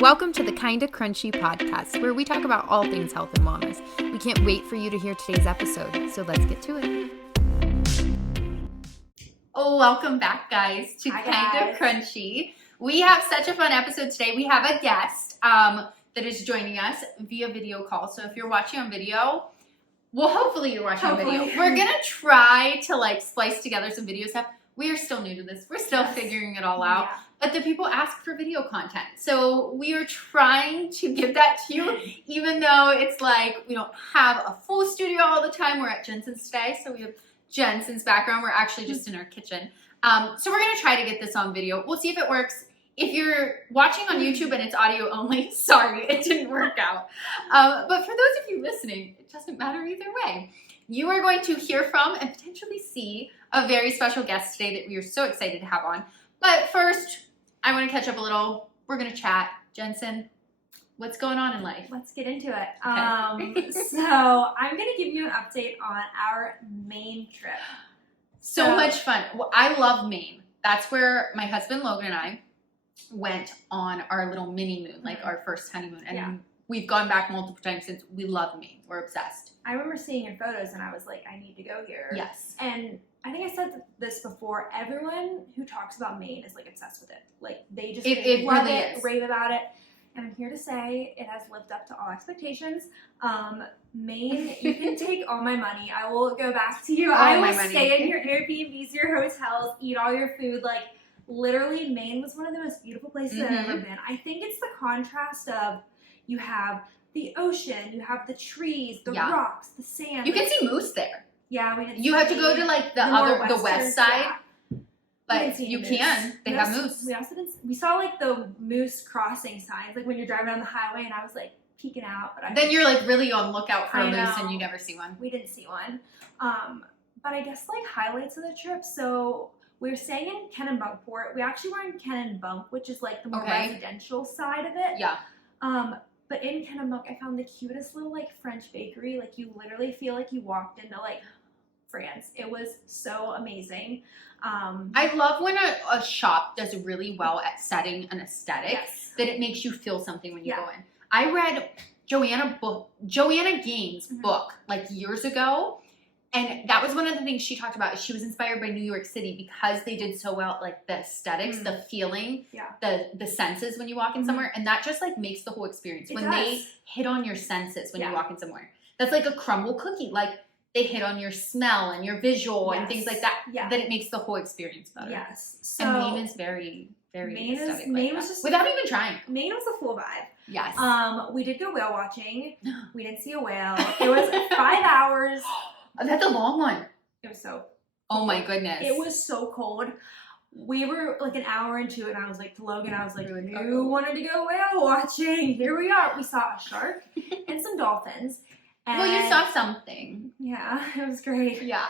Welcome to the Kinda Krunchy podcast, where we talk about all things health and wellness. We can't wait for you to hear today's episode, so let's get to it. Oh, welcome back, guys, to Kinda Krunchy. We have such a fun episode today. We have a guest that is joining us via video call. So if you're watching on video, well, hopefully you're watching on video. We're going to try to splice together some video stuff. We are still new to this. We're still figuring it all out. Yeah. But the people ask for video content. So we are trying to give that to you, even though it's we don't have a full studio all the time. We're at Jensen's today, so we have Jensen's background. We're actually just in our kitchen. So we're going to try to get this on video. We'll see if it works. If you're watching on YouTube and it's audio only, sorry, it didn't work out. But for those of you listening, it doesn't matter either way. You are going to hear from and potentially see a very special guest today that we are so excited to have on. But first, I want to catch up a little. We're going to chat. Jensen, what's going on in life? Let's get into it. Okay. So I'm going to give you an update on our Maine trip. So much fun. Well, I love Maine. That's where my husband Logan and I went on our little mini moon, our first honeymoon. And we've gone back multiple times since. We love Maine. We're obsessed. I remember seeing your photos and I was like, I need to go here. Yes. And I think I said this before. Everyone who talks about Maine is obsessed with it. They just love really it, is. rave about it. And I'm here to say it has lived up to all expectations. Maine, you can take all my money. I will go back to you. I will stay in your Airbnbs, your hotels, eat all your food. Literally, Maine was one of the most beautiful places I've ever been. I think it's the contrast of you have the ocean, you have the trees, the rocks, the sand. You can see moose there. Yeah, we did. You have to go to the west side, but you can. They have moose. We also we saw the moose crossing signs, when you're driving on the highway, and I was peeking out. But then you're really on lookout for a moose, and you never see one. We didn't see one. But I guess highlights of the trip. So we were staying in Kennebunkport. We actually were in Kennebunk, which is the more residential side of it. Yeah. But in Kennebunk, I found the cutest little French bakery. You literally feel you walked into France. It was so amazing. I love when a shop does really well at setting an aesthetic that it makes you feel something when you go in. I read Joanna Gaines' book years ago, and that was one of the things she talked about. She was inspired by New York City because they did so well the aesthetics, the feeling, the senses when you walk in somewhere, and that just makes the whole experience. They hit on your senses when you walk in somewhere. That's like a crumble cookie. They hit on your smell and your visual and things like that. Yeah. That it makes the whole experience better. Yes. So and Maine is very, very aesthetic. Maine was just without even trying. Maine was a full vibe. Yes. We did go whale watching. We didn't see a whale. It was 5 hours. That's a long one. It was so. Oh my goodness. It was so cold. We were an hour into it, and I was to Logan, I was you wanted to go whale watching. Here we are. We saw a shark and some dolphins. And well, you saw something. Yeah, it was great. Yeah.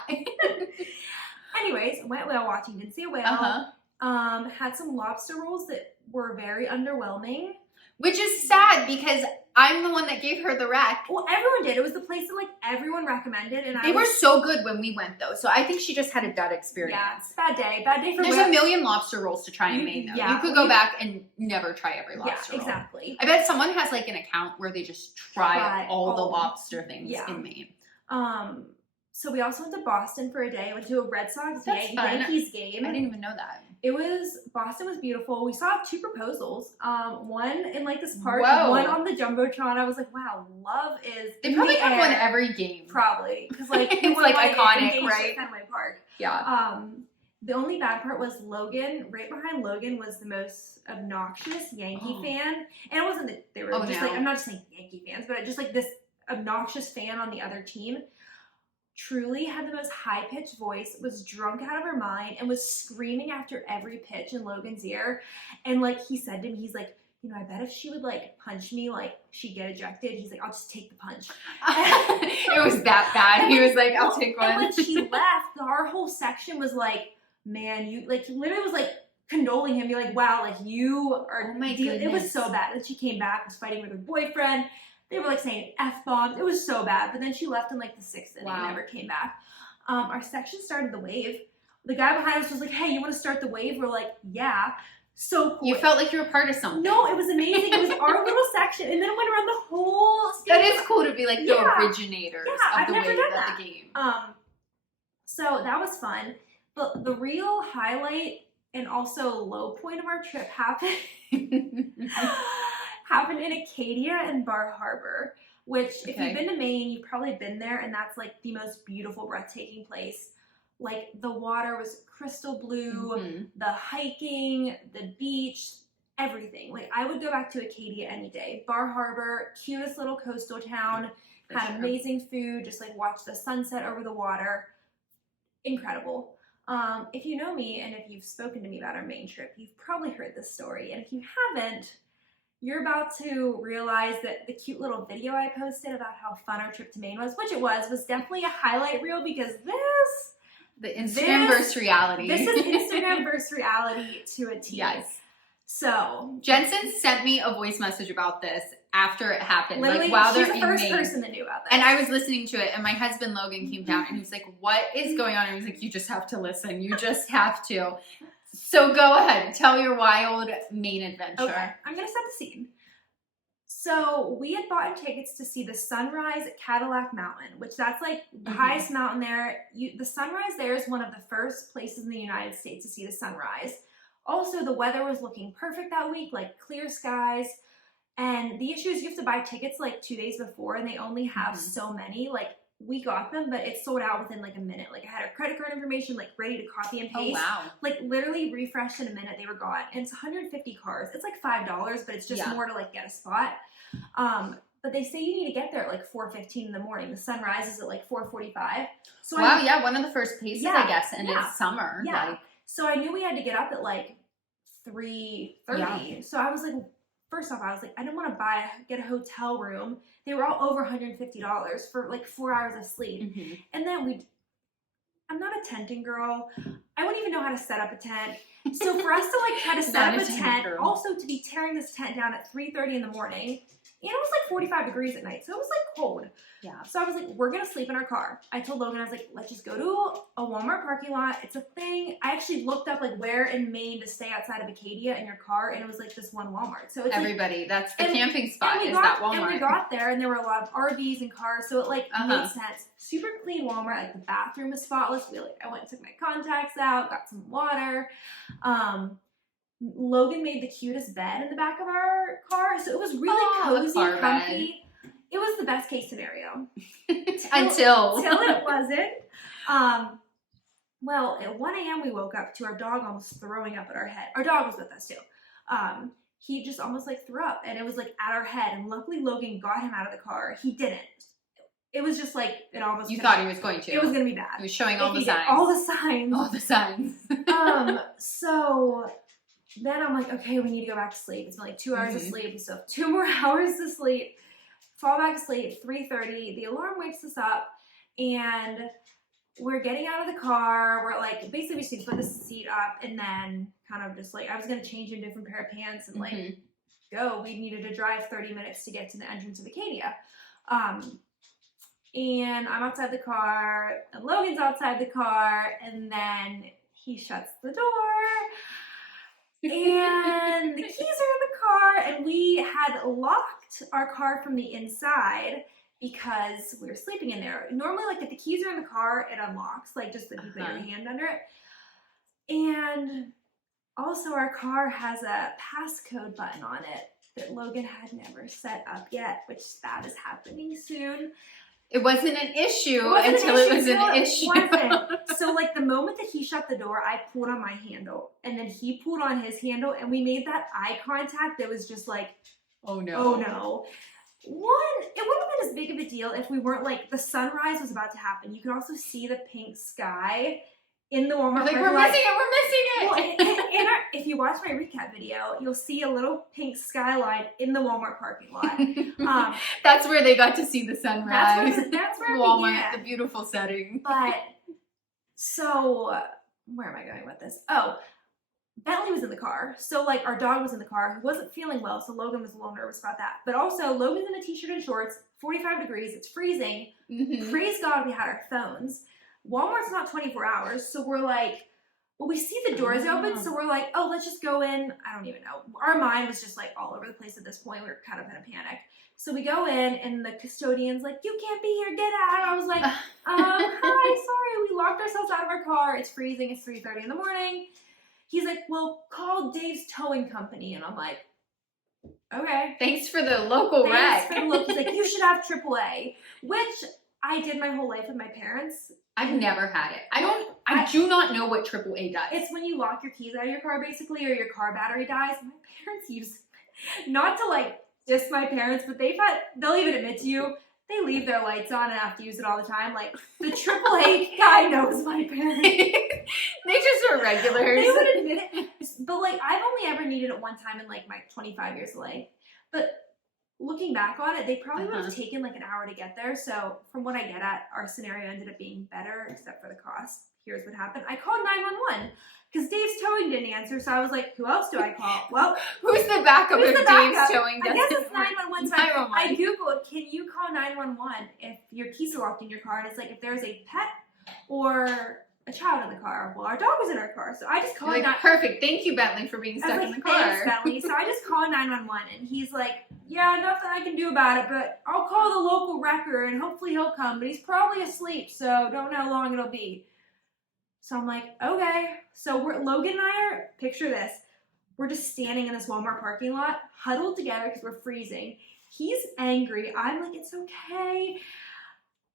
Anyways, went whale watching. Didn't see a whale. Had some lobster rolls that were very underwhelming. Which is sad because I'm the one that gave her the rec. Well, everyone did. It was the place that everyone recommended, and they were so good when we went though. So I think she just had a dud experience. Yeah, it's a bad day. Bad day for. There's a million lobster rolls to try in Maine though. Yeah, you could go back and never try every lobster roll. Exactly. I bet someone has an account where they just try all the lobster things in Maine. So we also went to Boston for a day. Went to a Red Sox Yankees game. I didn't even know that. Boston was beautiful. We saw 2 proposals. One in this park, one on the Jumbotron. I was wow, love is They probably have one every game. Probably. Because it's iconic, right? Fenway Park. Yeah. The only bad part was Logan. Right behind Logan was the most obnoxious Yankee fan. And it wasn't that they were I'm not just saying Yankee fans, but just this obnoxious fan on the other team. Truly had the most high-pitched voice, was drunk out of her mind, and was screaming after every pitch in Logan's ear. And he said to me, he's I bet if she would punch me, she'd get ejected. He's I'll just take the punch. It was that bad. He was I'll take one. And when she left, our whole section was man, you he literally was condoling him, be wow, you are. Oh my goodness. It was so bad. And she came back, was fighting with her boyfriend. They were saying F-bombs. It was so bad. But then she left in the 6th inning and never came back. Our section started the wave. The guy behind us was hey, you want to start the wave? We're yeah. So cool. You felt like you were part of something. No, it was amazing. It was section and then went around the whole That stadium. is cool to be like the originators of the wave of the game. So that was fun. But the real highlight and also low point of our trip happened in Acadia and Bar Harbor, which if you've been to Maine, you've probably been there, and that's like the most beautiful, breathtaking place. Like the water was crystal blue, the hiking, the beach, everything. Like I would go back to Acadia any day. Bar Harbor, cutest little coastal town, had amazing food, just like watch the sunset over the water. Incredible. If you know me and if you've spoken to me about our Maine trip, you've probably heard this story. And if you haven't, you're about to realize that the cute little video I posted about how fun our trip to Maine was, which it was definitely a highlight reel because the Instagram versus reality. This is Instagram versus reality to a T. Yes. So Jensen sent me a voice message about this after it happened. Literally, like while she's they're the in first Maine. person that knew about this. And I was listening to it, and my husband Logan came down, and he was like, "What is going on?" And he was like, "You just have to listen. You just have to." So go ahead, tell your wild Maine adventure. Okay, I'm gonna set the scene. So we had bought tickets to see the sunrise at Cadillac Mountain, which that's like the highest mountain there. The sunrise there is one of the first places in the United States to see the sunrise. Also, the weather was looking perfect that week, like clear skies. And the issue is you have to buy tickets like 2 days before, and they only have so many. Like we got them, but it sold out within like a minute. Like I had our credit card information like ready to copy and paste. Oh, wow. Like literally refreshed in a minute, they were gone. And it's 150 cars. It's like $5, but it's just more to like get a spot. But they say you need to get there at like 4:15 in the morning. The sun rises at like 4:45. So wow, one of the first places, I guess, and it's summer. Yeah. Like. So I knew we had to get up at like 3:30. Yeah. So I was like, first off, I was like, I don't want to get a hotel room. They were all over $150 for like 4 hours of sleep. And then I'm not a tenting girl. I wouldn't even know how to set up a tent. So for us to like try to set up a tent, also to be tearing this tent down at 3:30 in the morning, and it was like 45 degrees at night, so it was like cold. Yeah. So I was like, we're gonna sleep in our car. I told Logan, I was like, let's just go to a Walmart parking lot. It's a thing. I actually looked up like where in Maine to stay outside of Acadia in your car, and it was like this one Walmart. So it's everybody, like, that's the camping spot, is that Walmart. And we got there, and there were a lot of RVs and cars, so it like made sense. Super clean Walmart. Like the bathroom was spotless. I went and took my contacts out, got some water. Logan made the cutest bed in the back of our car, so it was really cozy and comfy. Bed. It was the best case scenario. Until it wasn't. Well, at 1 a.m. we woke up to our dog almost throwing up at our head. Our dog was with us too. He just almost like threw up, and it was like at our head, and luckily Logan got him out of the car. He didn't. It was just like it almost. You thought he was going to. It was going to be bad. He was showing all the signs. All the signs. All the signs. So then I'm like, okay, we need to go back to sleep. It's been like 2 hours of sleep. We still have 2 more hours to sleep. Fall back to sleep, 3:30. The alarm wakes us up, and we're getting out of the car. We're like, basically we just need to put the seat up, and then kind of just like, I was going to change in a different pair of pants and like go. We needed to drive 30 minutes to get to the entrance of Acadia. And I'm outside the car, and Logan's outside the car, and then he shuts the door. And the keys are in the car, and we had locked our car from the inside because we were sleeping in there. Normally, like if the keys are in the car, it unlocks, like just if you put your hand under it. And also our car has a passcode button on it that Logan had never set up yet, which that is happening soon. It wasn't an issue until it was an issue. So like the moment that he shut the door, I pulled on my handle, and then he pulled on his handle, and we made that eye contact that was just like, oh no. Oh no. One, it wouldn't have been as big of a deal if we weren't like, the sunrise was about to happen. You could also see the pink sky in the Walmart. Like, we're missing it. Well, if you watch my recap video, you'll see a little pink skyline in the Walmart parking lot. That's where they got to see the sunrise. That's where Walmart, the beautiful setting. But, so, where am I going with this? Oh, Bentley was in the car. So, like, our dog was in the car, who wasn't feeling well, so Logan was a little nervous about that. But also, Logan's in a t-shirt and shorts, 45 degrees, it's freezing. Praise God we had our phones. Walmart's not 24 hours, so we're like, Well, we see the doors open, so we're like, oh, let's just go in. I don't even know. Our mind was just like all over the place at this point. We were kind of in a panic. So we go in, and the custodian's like, you can't be here, get out. And I was like, hi, sorry, we locked ourselves out of our car. It's freezing, it's 3:30 in the morning. He's like, well, call Dave's towing company. And I'm like, okay. Thanks for the local rec. He's like, you should have AAA, which I did my whole life with my parents. I've never had it. I do not know what AAA does. It's when you lock your keys out of your car, basically, or your car battery dies. My parents use, not to like diss my parents, but they'll even admit to you, they leave their lights on and have to use it all the time. Like, the AAA guy knows my parents. They just are regulars. They would admit it. But like, I've only ever needed it one time in like my 25 years of life. But looking back on it, they probably would have taken like an hour to get there. So from what I get at, our scenario ended up being better, except for the cost. Here's what happened. I called 911 because Dave's towing didn't answer. So I was like, who else do I call? Well, who's the backup if Dave's towing doesn't I guess it's 911. So 911. I Googled, can you call 911 if your keys are locked in your car? And it's like, if there's a pet or a child in the car. Well, our dog was in our car. So I just called. Perfect. Thank you, Bentley, for being stuck in the car. Thanks, Bentley. So I just called 911, and he's like, yeah, nothing I can do about it, but I'll call the local wrecker, and hopefully he'll come. But he's probably asleep, so don't know how long it'll be. So I'm like, okay. So Logan and I are, picture this, we're just standing in this Walmart parking lot, huddled together because we're freezing. He's angry. I'm like, it's okay.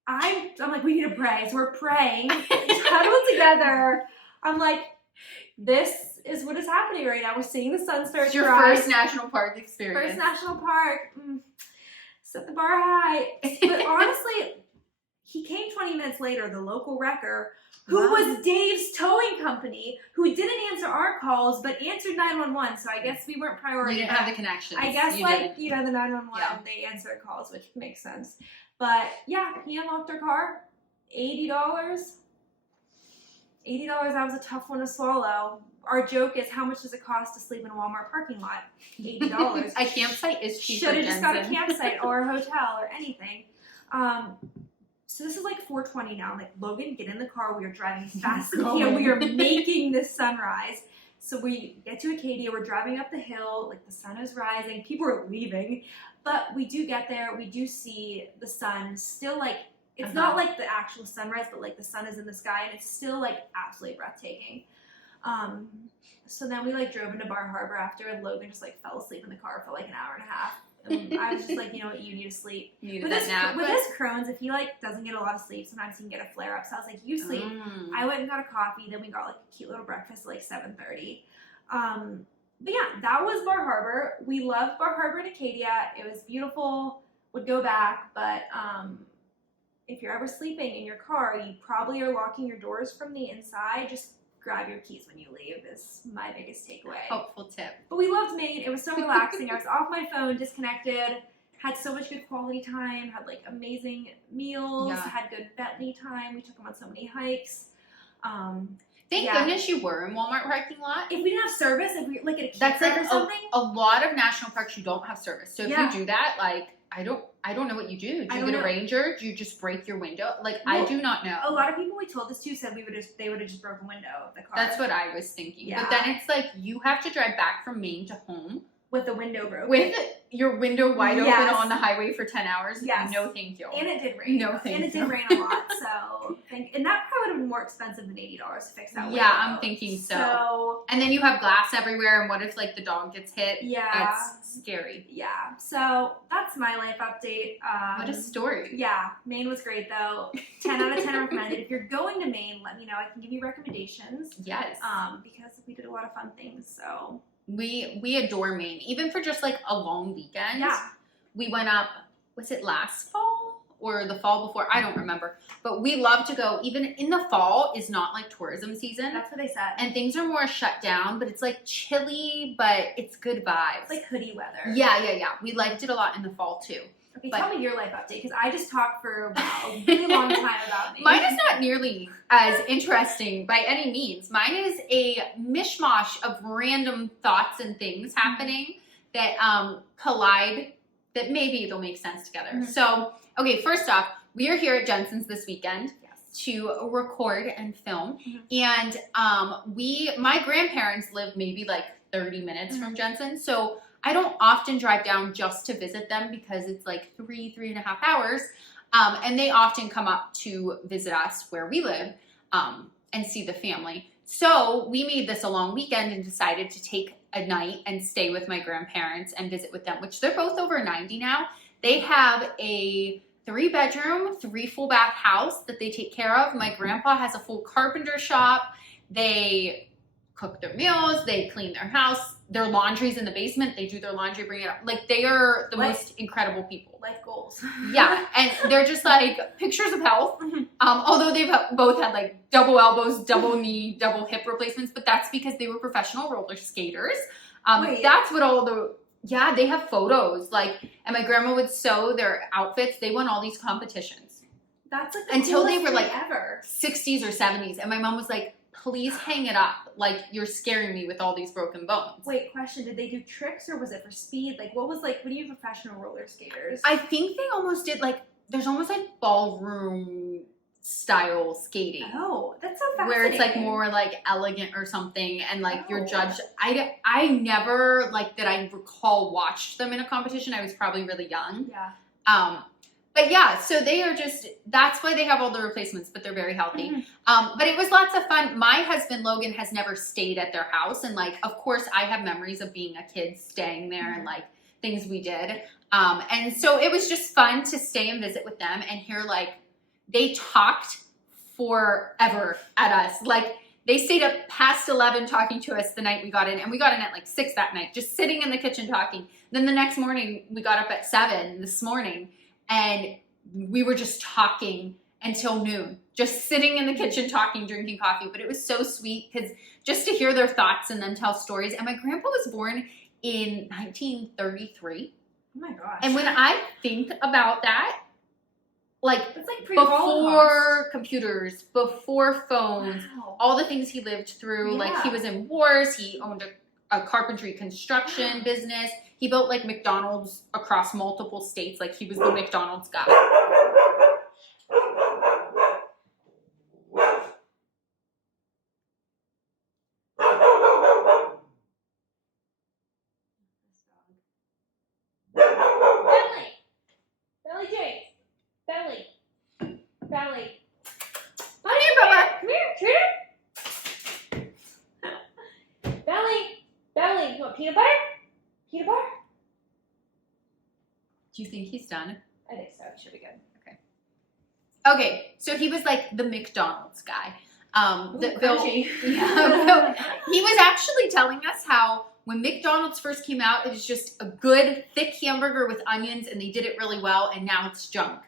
I'm like, we need to pray. So we're praying, huddled together. I'm like, this is what is happening right now. We're seeing the sun start It's to your rise. first national park experience. First national park. Set the bar high. But honestly, he came 20 minutes later, the local wrecker, who was Dave's towing company, who didn't answer our calls, but answered 911. So I guess we weren't priority. You didn't have the connections. I guess you the 911, yeah. They answer calls, which makes sense. But yeah, he unlocked our car. $80. $80, that was a tough one to swallow. Our joke is, how much does it cost to sleep in a Walmart parking lot? $80. A campsite is cheaper. Should have just got a campsite or a hotel or anything. So this is like 4:20 now. I'm like, Logan, get in the car. We are driving fast. We are making this sunrise. So we get to Acadia. We're driving up the hill. Like, the sun is rising. People are leaving. But we do get there. We do see the sun still, like, it's not like the actual sunrise, but like the sun is in the sky, and it's still like absolutely breathtaking. So then we like drove into Bar Harbor after, and Logan just like fell asleep in the car for like an hour and a half. And I was just like, you know what, you need to sleep. With his Crohn's, if he like doesn't get a lot of sleep, sometimes he can get a flare up. So I was like, you sleep. I went and got a coffee. Then we got like a cute little breakfast at like 7:30. But yeah, that was Bar Harbor. We loved Bar Harbor in Acadia. It was beautiful. Would go back, but if you're ever sleeping in your car, you probably are locking your doors from the inside. Just grab your keys when you leave is my biggest takeaway. Helpful tip. But we loved Maine. It was so relaxing. I was off my phone, disconnected, had so much good quality time, had like amazing meals, had good Bentley time. We took him on so many hikes. Thank goodness you were in Walmart parking lot. If we didn't have service, if we like at a that's like or something. A lot of national parks you don't have service. So if you do that, like I don't know what you do. Do you get a ranger? Do you just break your window? Like, well, I do not know. A lot of people we told this to said they would have just broken window of the car. That's what I was thinking. Yeah. But then it's like you have to drive back from Maine to home with the window broken. With your window wide open on the highway for 10 hours. Yes. No, thank you. And it did rain. No, thank you. And it did rain a lot. So, and that probably would have been more expensive than $80 to fix that window. Yeah, I'm thinking so. And then you have glass everywhere, and what if like the dog gets hit? Yeah. That's scary. Yeah. So that's my life update. What a story. Yeah. Maine was great though. 10 out of 10 recommended. If you're going to Maine, let me know. I can give you recommendations. Yes. Because we did a lot of fun things. So we adore Maine, even for just like a long weekend. Yeah. We went up, was it last fall or the fall before? I don't remember. But we love to go, even in the fall is not like tourism season. That's what they said. And things are more shut down, but it's like chilly, but it's good vibes. It's like hoodie weather. Yeah. We liked it a lot in the fall too. Okay, tell me your life update, because I just talked for a really long time about me. Mine is not nearly as interesting by any means. Mine is a mishmash of random thoughts and things happening that collide, that maybe they'll make sense together. So, okay, first off, we are here at Jensen's this weekend. Yes. to record and film. And my grandparents live maybe like 30 minutes from Jensen. So I don't often drive down just to visit them because it's like 3.5 hours. And they often come up to visit us where we live and see the family. So we made this a long weekend and decided to take a night and stay with my grandparents and visit with them, which they're both over 90 now. They have a 3-bedroom, 3 full bath house that they take care of. My grandpa has a full carpenter shop. They cook their meals. They clean their house. Their laundry's in the basement. They do their laundry, bring it up. Like, they are the most incredible people. Life goals. Yeah, and they're just like pictures of health. Although they've both had like double elbows, double knee, double hip replacements, but that's because they were professional roller skaters. That's what all the... Yeah, they have photos. Like, and my grandma would sew their outfits. They won all these competitions. That's like the until they were like ever. 60s or 70s. And my mom was like, please hang it up. Like, you're scaring me with all these broken bones. Wait, question. Did they do tricks or was it for speed? Like, what do you professional roller skaters? I think they almost did like, there's almost like ballroom style skating. Oh, that's so fascinating. Where it's like more like elegant or something, and like you're judged. I never, like, that I recall, watched them in a competition. I was probably really young. Yeah. But yeah, so they are just, that's why they have all the replacements, but they're very healthy. But it was lots of fun. My husband, Logan, has never stayed at their house. And like, of course, I have memories of being a kid staying there and like things we did. And so it was just fun to stay and visit with them and hear, like, they talked forever at us. Like, they stayed up past 11 talking to us the night we got in, and we got in at like 6 that night, just sitting in the kitchen talking. Then the next morning, we got up at 7 this morning, and we were just talking until noon, just sitting in the kitchen talking, drinking coffee. But it was so sweet because just to hear their thoughts and then tell stories. And my grandpa was born in 1933. Oh my gosh. And when I think about that, like, that's like before computers, before phones, all the things he lived through, like, he was in wars, he owned a carpentry construction business, he built like McDonald's across multiple states, like he was the McDonald's guy. Belly. Come here, Bubba. Come here, Truder. Belly. You want peanut butter? Peanut butter? Do you think he's done? I think so. It should be good. Okay, so he was like the McDonald's guy. Krunchy. He was actually telling us how when McDonald's first came out, it was just a good thick hamburger with onions, and they did it really well, and now it's junk.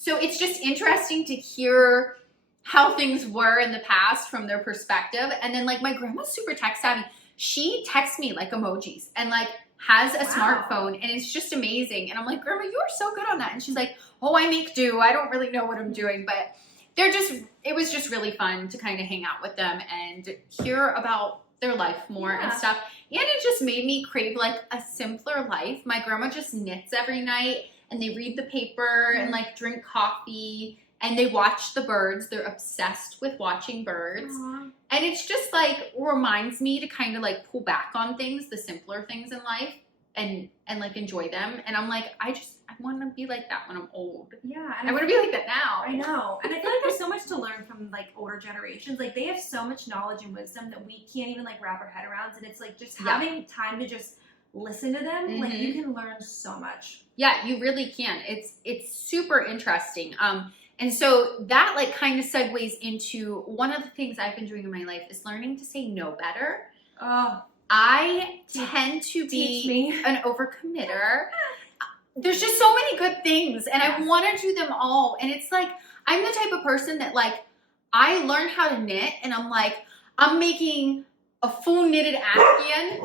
So it's just interesting to hear how things were in the past from their perspective. And then, like, my grandma's super tech savvy. She texts me like emojis and like has a smartphone, and it's just amazing. And I'm like, Grandma, you are so good on that. And she's like, oh, I make do. I don't really know what I'm doing, but it was just really fun to kind of hang out with them and hear about their life more and stuff. And it just made me crave like a simpler life. My grandma just knits every night, and they read the paper and like drink coffee, and they watch the birds. They're obsessed with watching birds. And it's just like reminds me to kind of like pull back on things, the simpler things in life, and like enjoy them. And I'm like, I want to be like that when I'm old. Yeah. And I want to be like that now. I know. And I feel like there's so much to learn from like older generations. Like, they have so much knowledge and wisdom that we can't even like wrap our head around. And it's like just having time to just listen to them. Like, you can learn so much. Yeah, you really can. It's super interesting. And so that like kind of segues into one of the things I've been doing in my life is learning to say no better. I tend to be an overcommitter. There's just so many good things, and I want to do them all. And it's like, I'm the type of person that, like, I learned how to knit, and I'm like, I'm making a full knitted Afghan.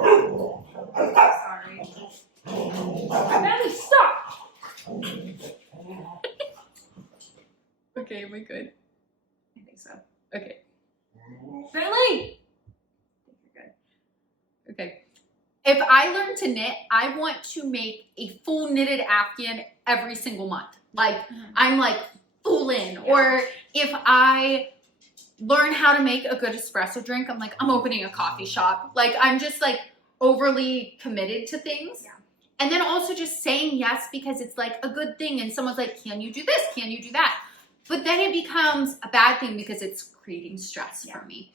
Sorry. Belly, stop! Okay, am I good? I think so. Okay. Belly! I think you're good. Okay. If I learn to knit, I want to make a full knitted Afghan every single month. Like, I'm like full in. Or if I learn how to make a good espresso drink, I'm like, I'm opening a coffee shop. Like, I'm just like overly committed to things. Yeah. And then also just saying yes because it's like a good thing and someone's like, can you do this? Can you do that? But then it becomes a bad thing because it's creating stress for me.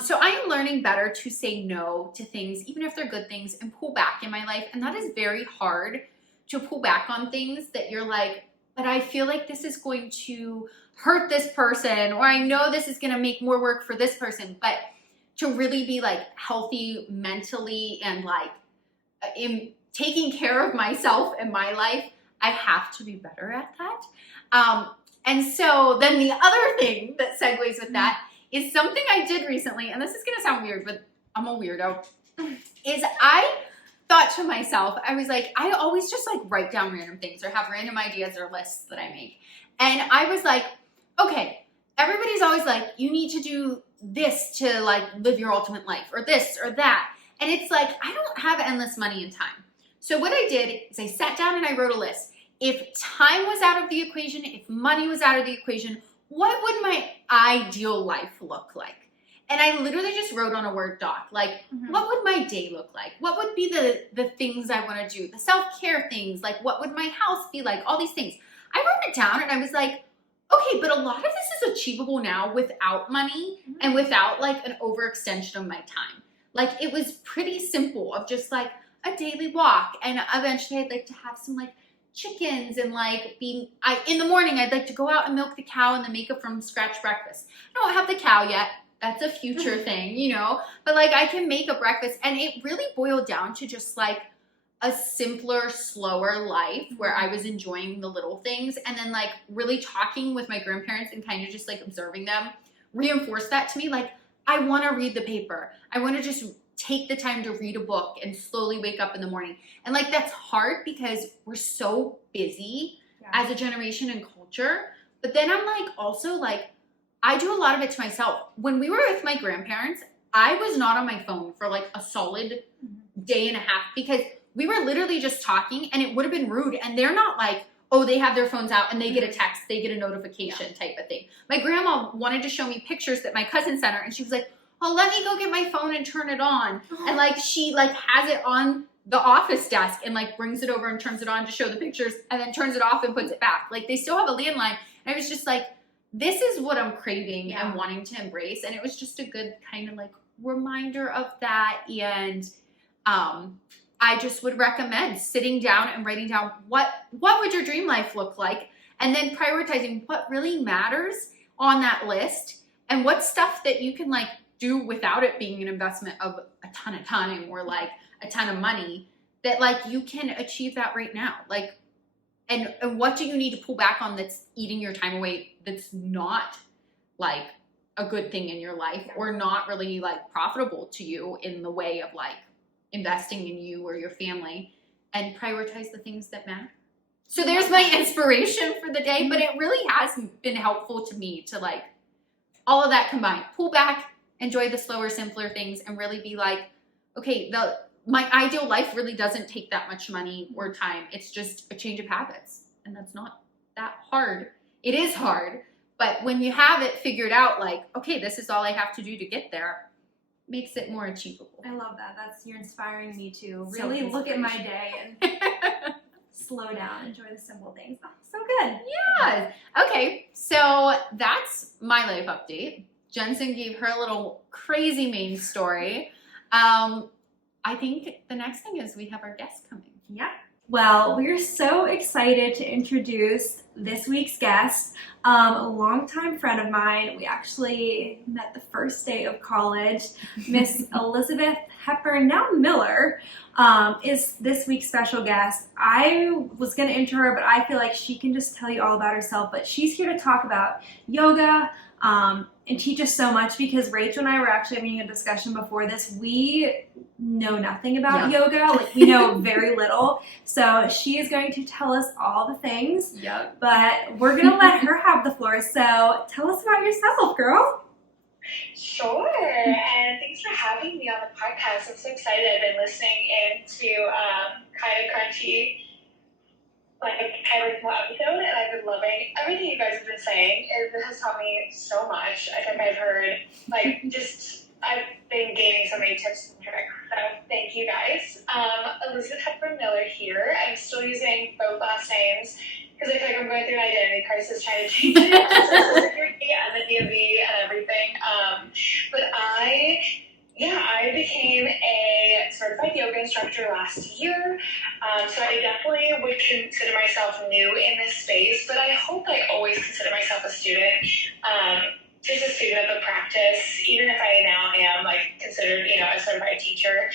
So I am learning better to say no to things, even if they're good things, and pull back in my life. And that is very hard, to pull back on things that you're like, but I feel like this is going to hurt this person, or I know this is going to make more work for this person. But to really be like healthy mentally and like in taking care of myself and my life, I have to be better at that. And so then the other thing that segues with that is something I did recently, and this is going to sound weird, but I'm a weirdo, is I thought to myself, I was like, I always just like write down random things or have random ideas or lists that I make. And I was like, okay, everybody's always like, you need to do this to like live your ultimate life, or this or that. And it's like, I don't have endless money and time. So what I did is I sat down and I wrote a list. If time was out of the equation, if money was out of the equation, what would my ideal life look like? And I literally just wrote on a Word doc, like, what would my day look like? What would be the things I want to do? The self-care things, like what would my house be like? All these things. I wrote it down and I was like, okay, but a lot of this is achievable now without money and without like an overextension of my time. Like, it was pretty simple of just like a daily walk. And eventually I'd like to have some like chickens and like in the morning I'd like to go out and milk the cow and then make a from scratch breakfast. I don't have the cow yet. That's a future thing, you know, but like I can make a breakfast. And it really boiled down to just like a simpler, slower life where I was enjoying the little things, and then like really talking with my grandparents and kind of just like observing them reinforced that to me. Like, I want to read the paper. I want to just take the time to read a book and slowly wake up in the morning. And like, that's hard because we're so busy as a generation and culture. But then I'm like, also like, I do a lot of it to myself. When we were with my grandparents, I was not on my phone for like a solid day and a half because we were literally just talking, and it would have been rude. And they're not like, oh, they have their phones out and they get a text, they get a notification type of thing. My grandma wanted to show me pictures that my cousin sent her, and she was like, oh, let me go get my phone and turn it on. And like, she like has it on the office desk and like brings it over and turns it on to show the pictures and then turns it off and puts it back. Like, they still have a landline. And I was just like, this is what I'm craving and wanting to embrace. And it was just a good kind of like reminder of that. And I just would recommend sitting down and writing down what would your dream life look like, and then prioritizing what really matters on that list and what stuff that you can like do without it being an investment of a ton of time or like a ton of money, that like you can achieve that right now. Like, and what do you need to pull back on that's eating your time away, that's not like a good thing in your life or not really like profitable to you in the way of like investing in you or your family, and prioritize the things that matter. So there's my inspiration for the day, but it really has been helpful to me to like all of that combined. Pull back, enjoy the slower, simpler things, and really be like, okay, my ideal life really doesn't take that much money or time. It's just a change of habits, and that's not that hard. It is hard, but when you have it figured out, like, okay, this is all I have to do to get there, makes it more achievable. I love that. You're inspiring me to really look at my day and slow down, enjoy the simple things. Oh, so good. Yeah. Okay, so that's my life update. Jensen gave her little crazy main story. I think the next thing is we have our guest coming. Yeah. Well, we're so excited to introduce this week's guest, a longtime friend of mine. We actually met the first day of college. Miss Elizabeth Hepburn, now Miller, is this week's special guest. I was going to intro her, but I feel like she can just tell you all about herself. But she's here to talk about yoga and teach us so much, because Rachel and I were actually having a discussion before this. We know nothing about yoga. Like, we know very little. So she is going to tell us all the things. Yep. But we're going to let her have the floor. So tell us about yourself, girl. Sure, and thanks for having me on the podcast. I'm so excited. I've been listening into kind of Krunchy like every single episode, and I've been loving everything you guys have been saying. It has taught me so much. I think I've heard, like, I've been gaining so many tips and tricks, so thank you guys. Elizabeth Hepburn Miller here. I'm still using both last names because I feel like I'm going through an identity crisis trying to change it, Social Security and the DMV and everything. But I became a certified yoga instructor last year, so I definitely would consider myself new in this space, but I hope I always consider myself a student, just a student of the practice, even if I now am like considered, a certified teacher.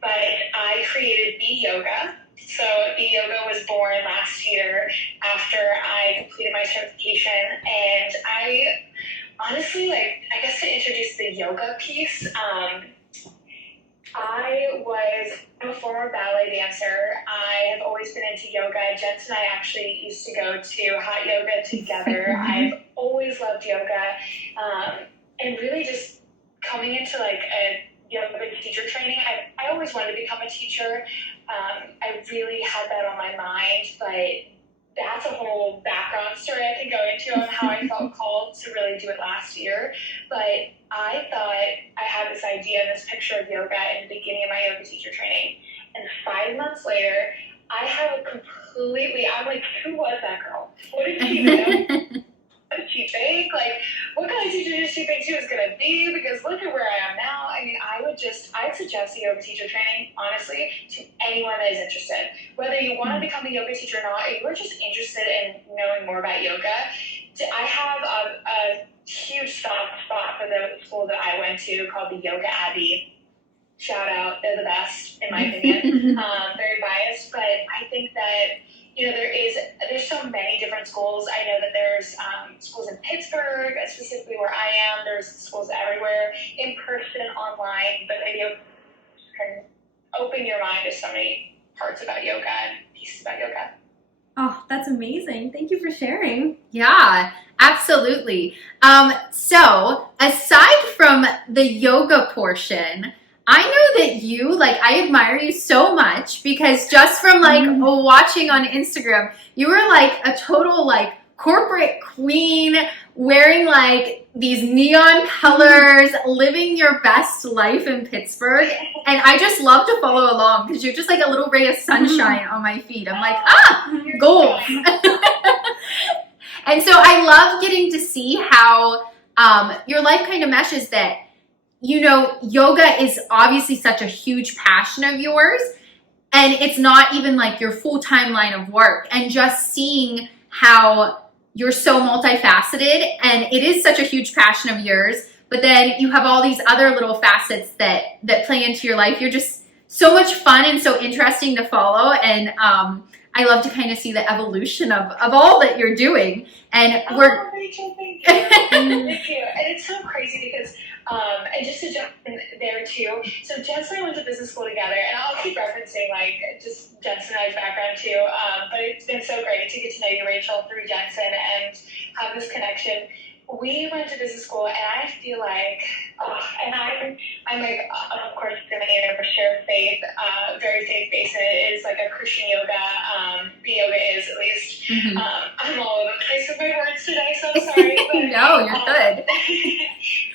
But I created BeYoga. So BeYoga was born last year after I completed my certification, and I honestly, I guess to introduce the yoga piece, I'm a former ballet dancer. I have always been into yoga. Jensen and I actually used to go to hot yoga together. I've always loved yoga. And really just coming into a yoga teacher training, I always wanted to become a teacher. I really had that on my mind, but that's a whole background story I can go into on how I felt called to really do it last year. But I thought I had this idea and this picture of yoga in the beginning of my yoga teacher training. And 5 months later, I have I'm like, who was that girl? What did she do? What did she think? What kind of teacher did she think she was going to be? Because look at where I am now. I mean, I'd suggest the yoga teacher training, honestly, to anyone that is interested. Whether you want to become a yoga teacher or not, or you're just interested in knowing more about yoga, I have a huge soft spot for the school that I went to called the Yoga Abbey. Shout out, they're the best, in my opinion. Very biased, but I think that there's so many different schools. I know that there's schools in Pittsburgh, specifically where I am. There's schools everywhere, in person, online, but yoga can open your mind to so many parts about yoga and pieces about yoga. Oh, that's amazing. Thank you for sharing. Yeah, absolutely. So aside from the yoga portion, I know that you, I admire you so much because just from watching on Instagram, you were a total corporate queen, wearing these neon colors, living your best life in Pittsburgh. And I just love to follow along because you're just a little ray of sunshine on my feed. I'm goals. And so I love getting to see how your life kind of meshes that. Yoga is obviously such a huge passion of yours, and it's not even your full-time line of work. And just seeing how you're so multifaceted, and it is such a huge passion of yours, but then you have all these other little facets that play into your life. You're just so much fun and so interesting to follow, and I love to kind of see the evolution of all that you're doing. And Rachel, thank you. Thank you. And it's so crazy because and just to jump in there too, so Jensen and I went to business school together, and I'll keep referencing just Jensen and I's background too, but it's been so great to get to know you, Rachel, through Jensen and have this connection. We went to business school, and I feel and I'm of course, going to share faith, very faith-based, and it is a Christian yoga, BeYoga is at least. Mm-hmm. I'm all over the place with my words today, so I'm sorry. But, no, you're good.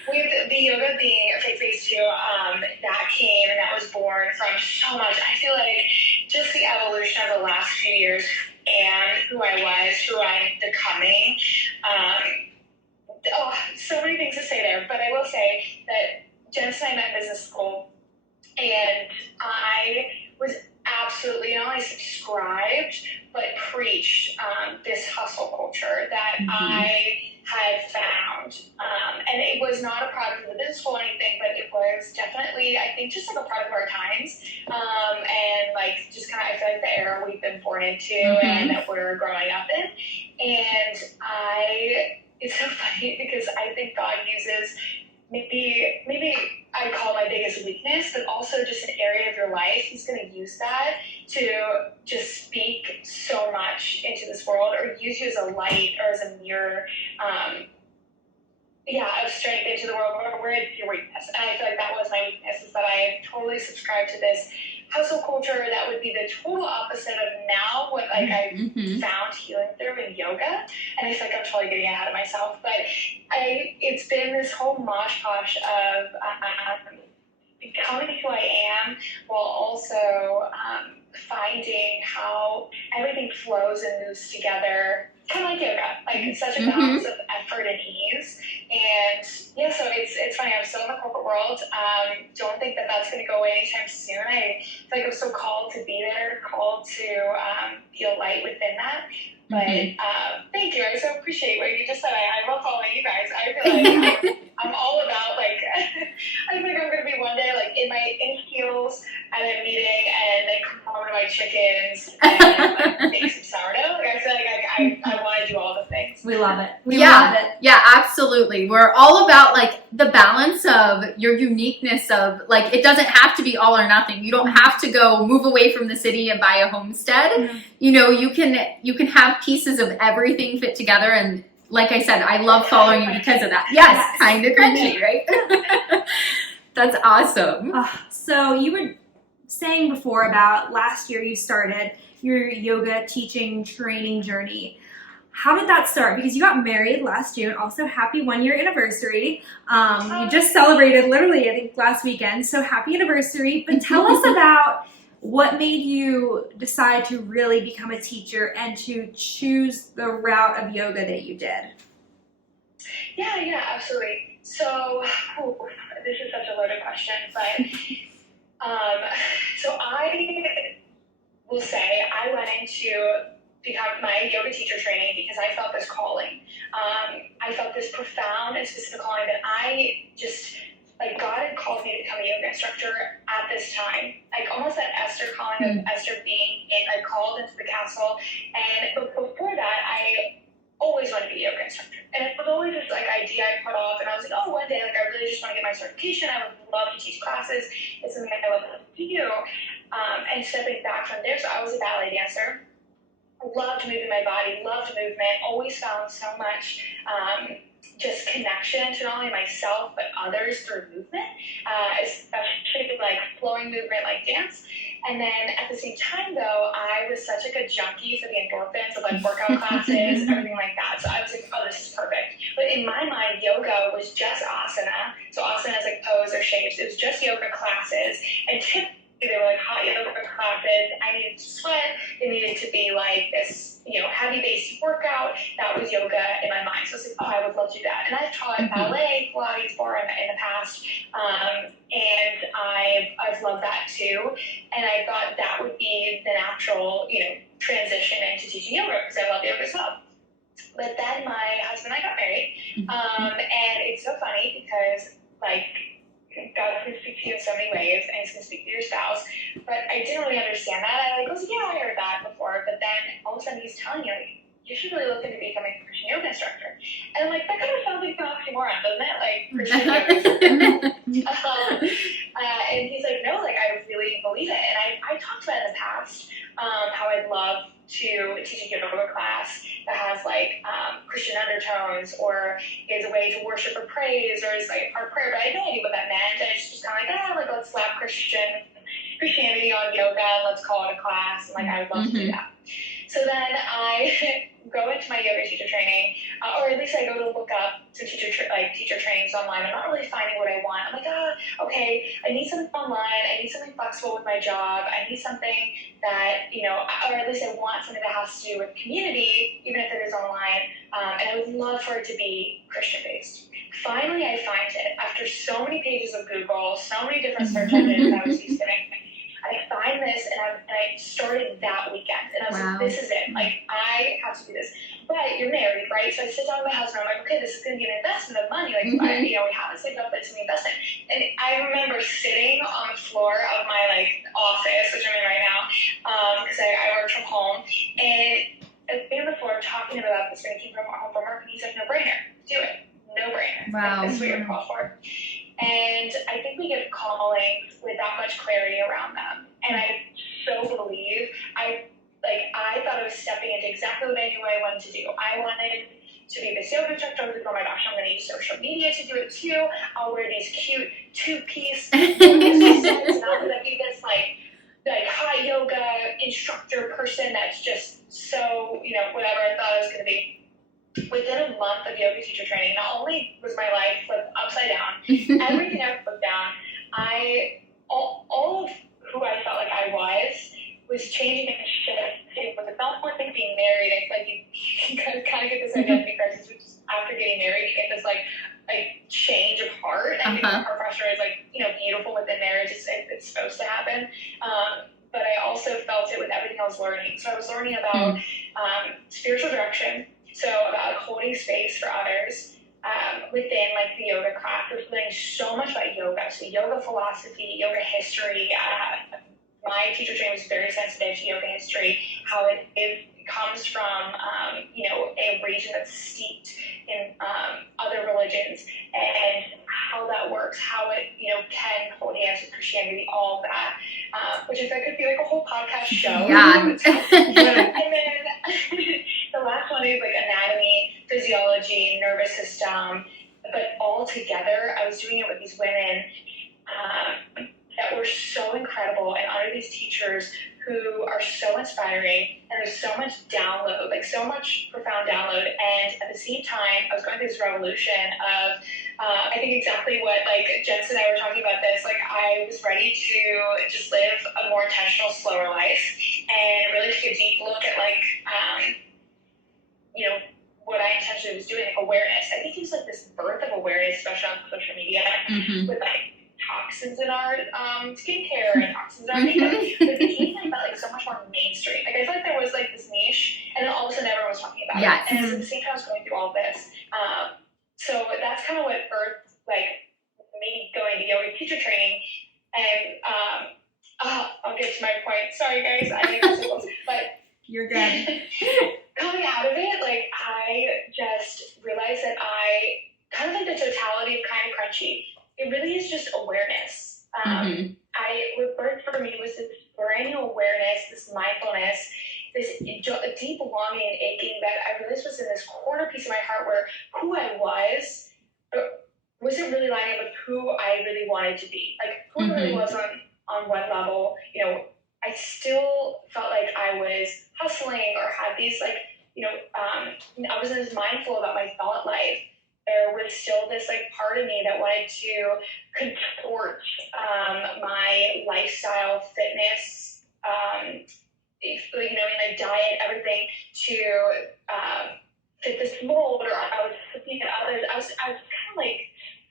With BeYoga being faith-based too, that came and that was born from so much. I feel just the evolution of the last few years and who I was, who I'm becoming. So many things to say there, but I will say that Jensen and I met in business school, and I was absolutely not only subscribed, but preached this hustle culture that I had found. And it was not a product of the business school or anything, but it was definitely, I think, just a product of our times. And just kind of, I feel the era we've been born into and that we're growing up in. And it's so funny because I think God uses maybe I call it my biggest weakness, but also just an area of your life. He's going to use that to just speak so much into this world, or use you as a light or as a mirror, of strength into the world, or where it's your weakness. And I feel that was my weakness, is that I totally subscribed to this hustle culture that would be the total opposite of now what like I've found healing through in yoga. And I feel like I'm totally getting ahead of myself, but it's been this whole mosh posh of becoming who I am while also finding how everything flows and moves together, kind of like yoga. Like it's such a balance of effort and ease. And yeah, so it's funny. I'm still in the corporate world. Don't think that that's going to go away anytime soon. I feel like I'm so called to be there, called to feel light within that. But thank you. I so appreciate what you just said. I love following you guys. I feel like I'm all about like I think I'm gonna be one day like in heels at a meeting and then come home to my chickens and like make some sourdough. Like I feel like I want to do all the things. We love it. We love it. Yeah, absolutely. We're all about like the balance of your uniqueness of like it doesn't have to be all or nothing. You don't have to go move away from the city and buy a homestead. You know, you can have pieces of everything fit together. And like I said, I love following you because of that. Yes, kind of crunchy, right? That's awesome. So you were saying before about last year you started your yoga teaching training journey. How did that start? Because you got married last June. Also, happy 1-year anniversary. You just celebrated literally, I think, last weekend. So happy anniversary. But tell us about what made you decide to really become a teacher and to choose the route of yoga that you did? Yeah, absolutely. So this is such a loaded question, but so I will say I went into become my yoga teacher training because I felt this calling. I felt this profound and specific calling that I just, like God had called me to become a yoga instructor at this time. Like almost that Esther calling of Esther being like called into the castle. But before that, I always wanted to be a yoga instructor. And it was always this like idea I put off, and I was like, oh, one day, like I really just want to get my certification. I would love to teach classes. It's something I love to do. And stepping back from there, so I was a ballet dancer. Loved moving my body, loved movement, always found so much just connection to not only myself but others through movement, especially like flowing movement like dance. And then at the same time though, I was such like a junkie for the endorphins of like workout classes, everything like that. So I was like, oh, this is perfect. But in my mind, yoga was just asana. So asana is like pose or shapes. It was just yoga classes. And typically they were like hot yoga classes. I needed to sweat. It needed to be like this, heavy based workout. That was yoga in my mind. So I was like, oh, I would love to do that. And I've taught ballet, Pilates, barre in the past, and I've loved that too. And I thought that would be the natural, transition into teaching yoga because I love yoga as well. But then my husband and I got married, and it's so funny because like, God can speak to you in so many ways, and He's going to speak to your spouse. But I didn't really understand that. I was like, yeah, I heard that before. But then all of a sudden He's telling you, like, you should really look into becoming a Christian yoga instructor. And I'm like, that kind of sounds like an oxymoron, doesn't it? Like, Christian yoga instructor. And He's like, no, like, I really believe it. And I talked about in the past how I'd love to teach a yoga class that has like Christian undertones or is a way to worship or praise or is like our prayer, but I had no idea what that meant. I just was kind of like, let's slap Christianity on yoga and let's call it a class. And like, I would love to do that. So then I go into my yoga teacher training, or at least I go to look up some teacher trainings online. I'm not really finding what I want. I'm like, okay, I need something online. I need something flexible with my job. I need something that, or at least I want something that has to do with community, even if it is online. And I would love for it to be Christian-based. Finally, I find it after so many pages of Google, so many different search engines I was using. I find this, and I started that weekend, and I was like, this is it. Like, I have to do this. But you're married, right? So I sit down with my husband. I'm like, okay, this is going to be an investment of money. Like, we haven't saved up, but it's an investment. And I remember sitting on the floor of my like office, which I'm in right now, because I work from home, and I've been on the floor talking about this when I came home from work, and he's like, no brainer, do it, no brainer. Wow. Like, this is what you're called for. And I think we get calling with that much clarity around them. And I so believe, I thought I was stepping into exactly what I knew I wanted to do. I wanted to be this yoga instructor. I was like, oh my gosh, I'm going to use social media to do it too. I'll wear these cute two-piece yoga sets, and I'm going to be this like like hot yoga instructor person that's just so, whatever I thought I was going to be. Within a month of yoga teacher training, not only was my life flipped upside down, everything I flipped down, all of who I felt like I was changing and shifting. But it's not more like being married. I feel like you kind of get this identity crisis, which is after getting married, you get this like change of heart. And I think heart pressure is beautiful within marriage. It's supposed to happen. But I also felt it with everything I was learning. So I was learning about spiritual direction. So about holding space for others within the yoga class. I was learning so much about yoga. So yoga philosophy, yoga history. My teacher training was very sensitive to yoga history, how it comes from a region that's steeped in other religions, and how that works, how it can hold hands with Christianity, all of that, which I feel could be a whole podcast show. Yeah. And then the last one is anatomy, physiology, nervous system, but all together. I was doing it with these women that were so incredible, and under these teachers who are so inspiring, and there's so much download, so much profound download. And at the same time, I was going through this revolution of, I think exactly what, Jensen and I were talking about this, I was ready to just live a more intentional, slower life, and really take a deep look at, what I intentionally was doing, awareness. I think it was this birth of awareness, especially on social media, with, toxins in our skincare and toxins in our makeup. But it became so much more mainstream. I feel like there was this niche, and then all of a sudden everyone was talking about it. And at the same time I was going through all of this. So that's kind of what birthed me going to yoga teacher training. And I'll get to my point. Sorry guys, I make circles, but you're good. Coming out of it, I just realized that I kind of the totality of kind of Krunchy. It really is just awareness. What birthed for me was this brand new awareness, this mindfulness, this deep longing and aching that I realized was in this corner piece of my heart where who I wasn't really lining up with who I really wanted to be. Who I really was on one level, I still felt like I was hustling or had these I wasn't as mindful about my thought life. There was still this part of me that wanted to contort my lifestyle, fitness, diet, everything to fit this mold. Or I was looking at others. I was kind of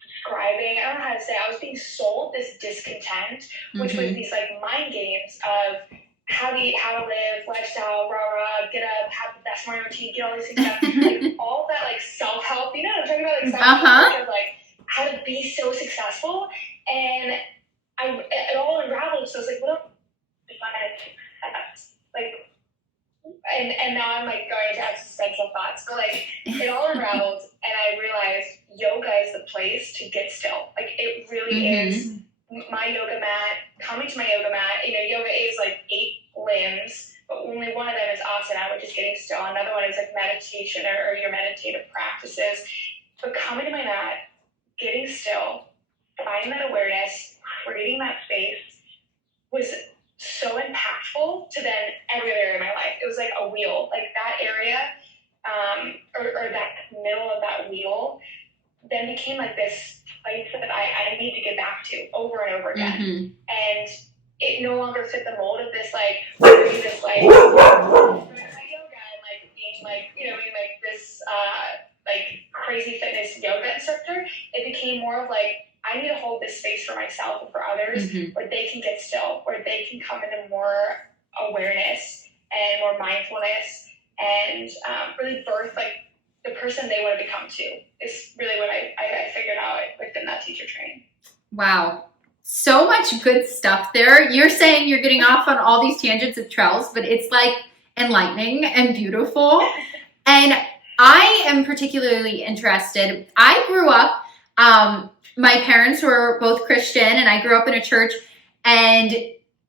describing. I don't know how to say. I was being sold this discontent, which was these mind games of how to live, lifestyle, get up, have the best morning routine, get all these things done, all that self-help, you know what I'm talking about, self-help, of how to be so successful, and it all unraveled. So I was what if I had success? And now I'm going into existential thoughts, but it all unraveled, and I realized yoga is the place to get still. It really is. My yoga mat, coming to my yoga mat, yoga is 8 limbs, but only one of them is asana, which is getting still. Another one is meditation or your meditative practices. But coming to my mat, getting still, finding that awareness, creating that space was so impactful to then every other area of my life. It was a wheel, that area, or that middle of that wheel, then became this place that I need to get back to over and over again. And it no longer fit the mold of this yoga and being this crazy fitness yoga instructor. It became more of I need to hold this space for myself and for others where they can get still, where they can come into more awareness and more mindfulness and really birth the person they want to become too, is really what I figured out within that teacher training. Wow. So much good stuff there. You're saying you're getting off on all these tangents of trails, but it's enlightening and beautiful. And I am particularly interested. I grew up, my parents were both Christian, and I grew up in a church, and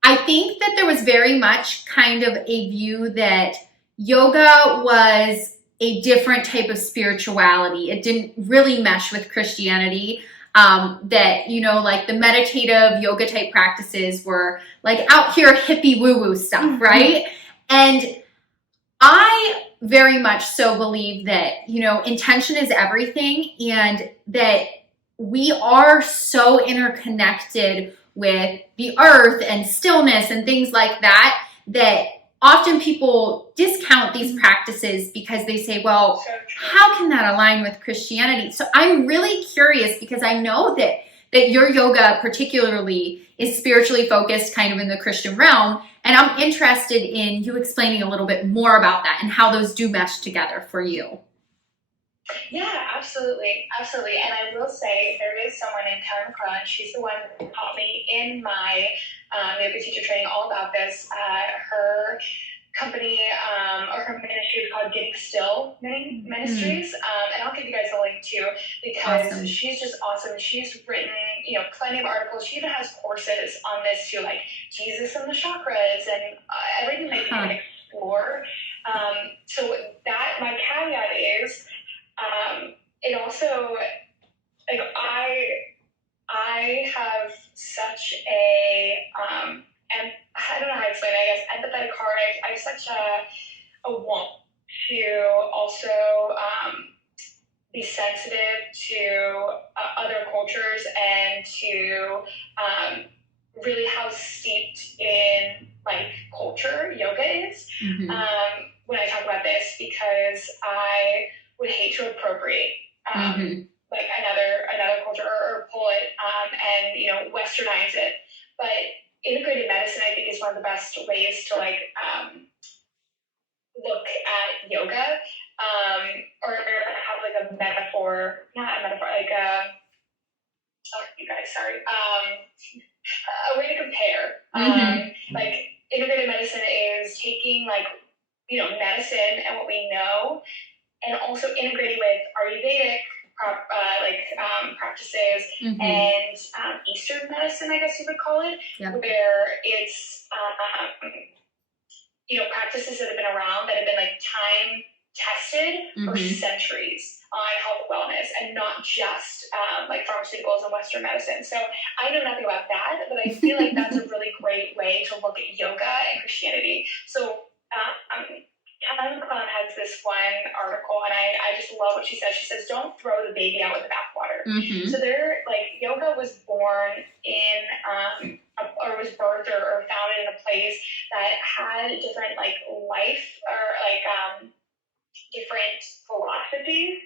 I think that there was very much kind of a view that yoga was a different type of spirituality. It didn't really mesh with Christianity. that, you know, like the meditative yoga type practices were like out here hippie woo-woo stuff, right? And I very much so believe that, you know, intention is everything, and that we are so interconnected with the earth and stillness and things like that, that often people discount these practices because they say, well, how can that align with Christianity? So I'm really curious, because I know that your yoga particularly is spiritually focused, kind of in the Christian realm. And I'm interested in you explaining a little bit more about that and how those do mesh together for you. Yeah, absolutely. Absolutely. And I will say there is someone named Karen McCrunch. She's the one who taught me in my yoga teacher training all about this. Her company or her ministry is called Getting Still Ministries. And I'll give you guys a link too, because she's just awesome. She's written, you know, plenty of articles. She even has courses on this too, like Jesus and the chakras and everything that you can explore. So that, my caveat is, it also, like, I have such a, and I don't know how to explain it, I guess, empathetic heart. I have such a want to also be sensitive to other cultures and to really how steeped in, like, culture yoga is. When I talk about this, because I would hate to appropriate like another culture, or pull it and, you know, westernize it. But integrated medicine, I think, is one of the best ways to, like, look at yoga, or have like a metaphor, not a metaphor, like you guys, sorry, a way to compare. Like, integrated medicine is taking, like, you know, medicine and what we know, and also integrating with Ayurvedic practices and Eastern medicine, I guess you would call it, where it's you know, practices that have been around, that have been, like, time tested for centuries on health and wellness, and not just like pharmaceuticals and Western medicine. So I know nothing about that, but I feel like that's a really great way to look at yoga and Christianity. So Karen McClellan has this one article, and I just love what she says. She says, don't throw the baby out with the bathwater. So they're, like, yoga was born in, or was birthed or founded in a place that had different, like, life, or, like, different philosophies,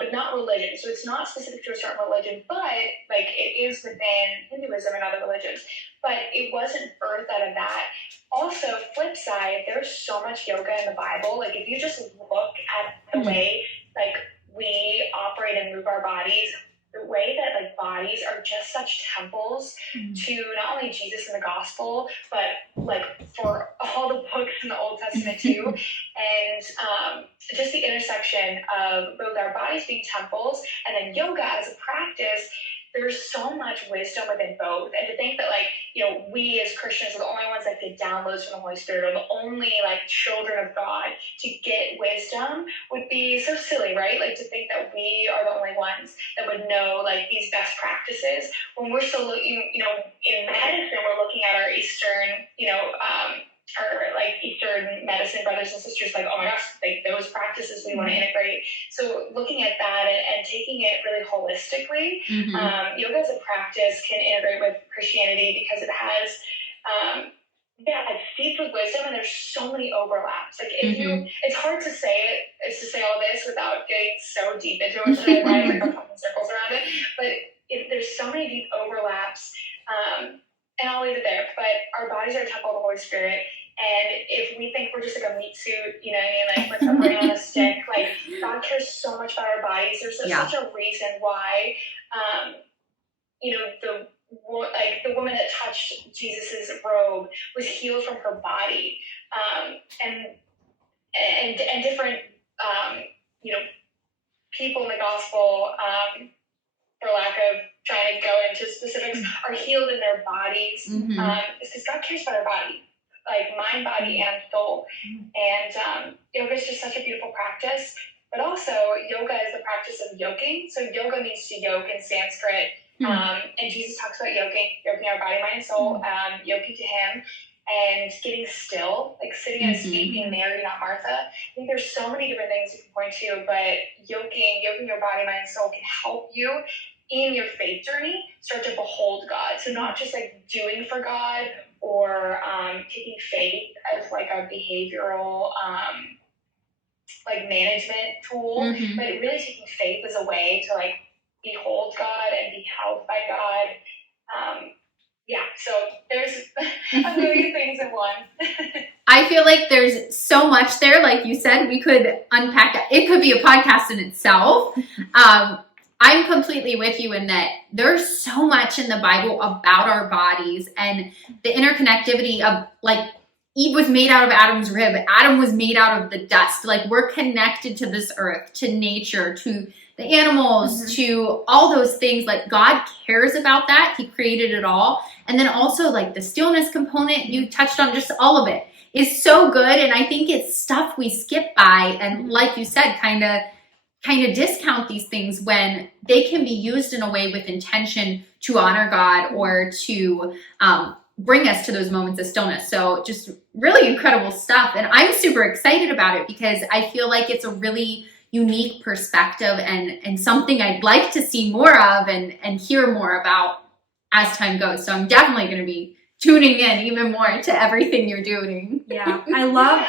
but not religion. So it's not specific to a certain religion, but, like, it is within Hinduism and other religions. But it wasn't birthed out of that. Also, flip side, there's so much yoga in the Bible. Like, if you just look at the way, like, we operate and move our bodies, the way that, like, bodies are just such temples to not only Jesus and the gospel, but, like, for all the books in the Old Testament too. And just the intersection of both our bodies being temples and then yoga as a practice, there's so much wisdom within both. And to think that, like, you know, we as Christians are the only ones that get downloads from the Holy Spirit, or the only, like, children of God to get wisdom would be so silly, right? Like, to think that we are the only ones that would know, like, these best practices, when we're still looking, you know, in medicine, we're looking at our Eastern, you know, our, like, Eastern medicine brothers and sisters, like, oh my gosh, like, those practices we want to integrate. So looking at that and taking it really holistically, yoga as a practice can integrate with Christianity, because it has, like, steeped with wisdom, and there's so many overlaps. Like, if you, it's hard to say all this without getting so deep into it, so I like, I'm talking circles around it, but there's so many deep overlaps, and I'll leave it there. But our bodies are a temple of the Holy Spirit. And if we think we're just like a meat suit, you know what I mean, like, with a brain on a stick, like, God cares so much about our bodies. There's such a reason why, you know, the woman that touched Jesus's robe was healed from her body, and different, you know, people in the gospel, for lack of trying to go into specifics, are healed in their bodies, because God cares about our body, like mind, body, and soul. And yoga is just such a beautiful practice. but also yoga is the practice of yoking. So yoga means to yoke in Sanskrit. And Jesus talks about yoking our body, mind, and soul, yoking to him, and getting still, like sitting at his feet, being Mary, not Martha. I think there's so many different things you can point to, but yoking your body, mind, and soul can help you in your faith journey start to behold God. So not just like doing for God or taking faith as like a behavioral like management tool, but really taking faith as a way to like behold God and be held by God. So there's a million things in one. I feel like there's so much there. Like you said, we could unpack it. It could be a podcast in itself. I'm completely with you in that there's so much in the Bible about our bodies and the interconnectivity of like Eve was made out of Adam's rib. Adam was made out of the dust. Like we're connected to this earth, to nature, to the animals, to all those things. Like God cares about that. He created it all. And then also like the stillness component you touched on, just all of it is so good. And I think it's stuff we skip by. And like you said, kind of discount these things when they can be used in a way with intention to honor God or to bring us to those moments of stillness. So just really incredible stuff. And I'm super excited about it because I feel like it's a really unique perspective and something I'd like to see more of and hear more about as time goes. So I'm definitely going to be tuning in even more to everything you're doing. Yeah, I love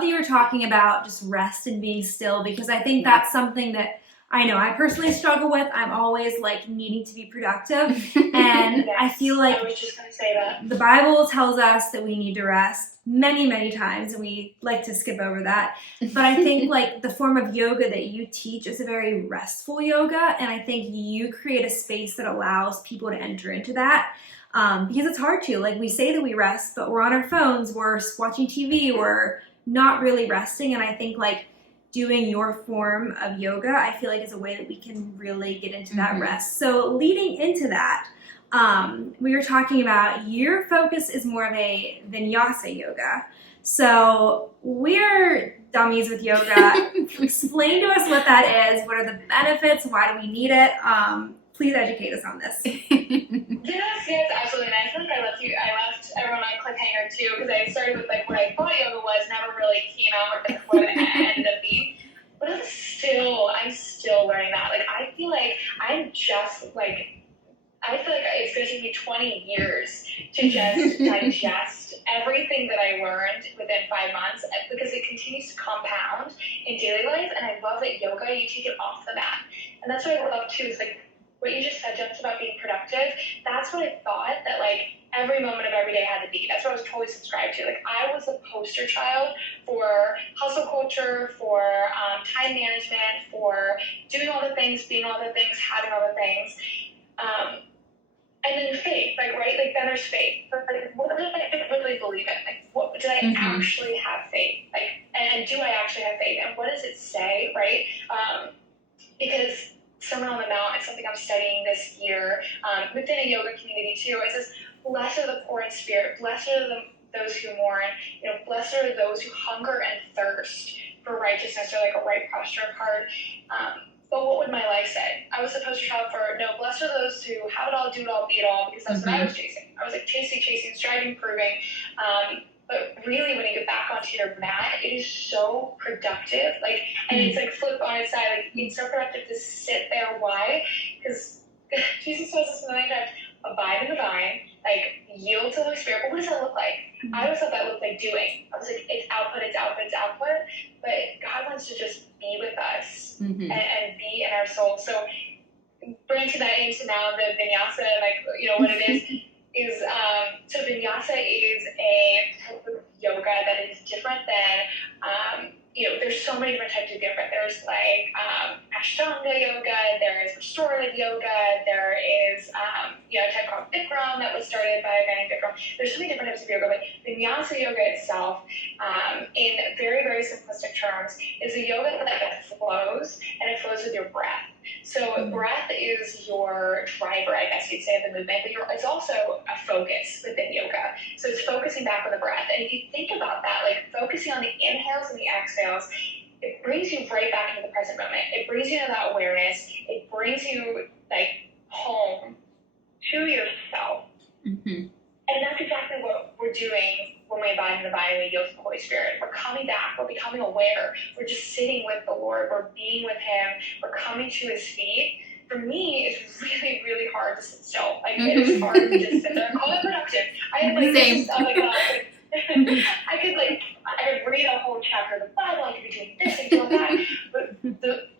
that you're talking about just rest and being still, because I think that's something that I know I personally struggle with. I'm always like needing to be productive, and I feel like I was just going to say that the Bible tells us that we need to rest many times, and we like to skip over that. But I think like the form of yoga that you teach is a very restful yoga, and I think you create a space that allows people to enter into that. Because it's hard to, like we say that we rest, but we're on our phones, we're watching TV, we're not really resting. And I think like doing your form of yoga, I feel like is a way that we can really get into that rest. So leading into that, we were talking about your focus is more of a vinyasa yoga. So we're dummies with yoga. Explain to us what that is. What are the benefits? Why do we need it? Please educate us on this. Yes, absolutely. And I feel like I left everyone on a cliffhanger too, because I started with like what I thought yoga was, never really came out with what it ended up being. But I'm still learning that. Like I feel like it's going to take me 20 years to just digest everything that I learned within 5 months, because it continues to compound in daily life. And I love that yoga, you take it off the mat. And that's what I love too, is like what you just said, Jensen, about being productive. That's what I thought that like every moment of every day had to be. That's what I was totally subscribed to. Like I was the poster child for hustle culture, for time management, for doing all the things, being all the things, having all the things. And then faith, like, right? Like, then there's faith. But, like, what did I really believe in? Like, what did I actually have faith? Like, and do I actually have faith? And what does it say, right? Because Sermon on the Mount is something I'm studying this year within a yoga community, too. It says, blessed are the poor in spirit, blessed are those who mourn, blessed are those who hunger and thirst for righteousness, or like a right posture of heart. But what would my life say? I was supposed to shout for, no, blessed are those who have it all, do it all, be it all, because that's what I was chasing. I was like chasing, striving, proving. But really, when you get back onto your mat, it is so productive. Like, and it's like flip on its side. Like, it's so productive to sit there. Why? Because Jesus tells us in the night times, abide in the vine, like yield to the Holy Spirit. But what does that look like? I always thought that looked like doing. I was like, it's output. But God wants to just be with us and be in our soul. So bring to that into now the vinyasa, like, what it is so vinyasa is a type of yoga that is different than, there's so many different types of yoga. There's like Ashtanga yoga, there is restorative yoga, there is a type called Bikram that was started by a guy named Bikram. There's so many different types of yoga, but vinyasa yoga itself, in very, very simplistic terms, is a yoga that flows, and it flows with your breath. So breath is your driver, I guess you'd say, of the movement, but it's also a focus within yoga. So it's focusing back on the breath. And if you think about that, like focusing on the inhales and the exhales, it brings you right back into the present moment. It brings you into that awareness. It brings you like home to yourself. Mm-hmm. And that's exactly what we're doing when we abide in the vine and we yield to the Holy Spirit. We're coming back. We're becoming aware. We're just sitting with the Lord. We're being with Him. We're coming to His feet. For me, it's really, really hard to sit still. Like, it is hard to just sit there and call it productive. I have like this, oh my God. I could read a whole chapter of the Bible. I could be doing this and doing that. But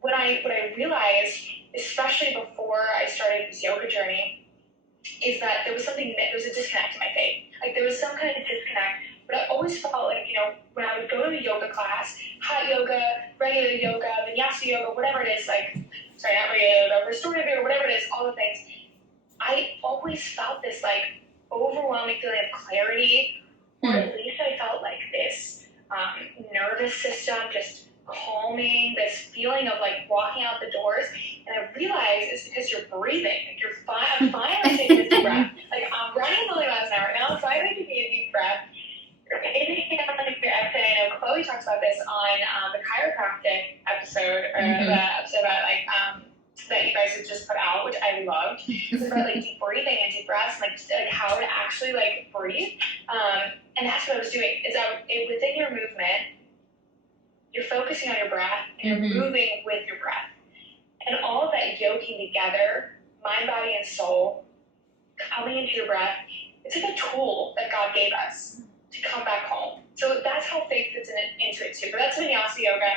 what I realized, especially before I started this yoga journey, is that there was a disconnect in my faith. Like, there was some kind of disconnect, but I always felt like, when I would go to a yoga class, hot yoga, regular yoga, vinyasa yoga, whatever it is, not regular yoga, restorative yoga, whatever it is, all the things, I always felt this, overwhelming feeling of clarity, or at least I felt like this nervous system just calming, this feeling of walking out the doors. And I realized it's because you're breathing. Like, you're fine. I'm finally taking a deep breath. I'm running a million miles an hour now. It's finally taking a deep breath. You're inhaling your exhale. I know Chloe talks about this on the chiropractic episode, or the episode about that you guys have just put out, which I loved. It's about deep breathing and deep breaths, and how to actually breathe. And that's what I was doing. Is within your movement, you're focusing on your breath and you're moving with your breath. And all of that yoking together, mind, body, and soul, coming into your breath, it's like a tool that God gave us to come back home. So that's how faith fits into it too. But that's vinyasa yoga.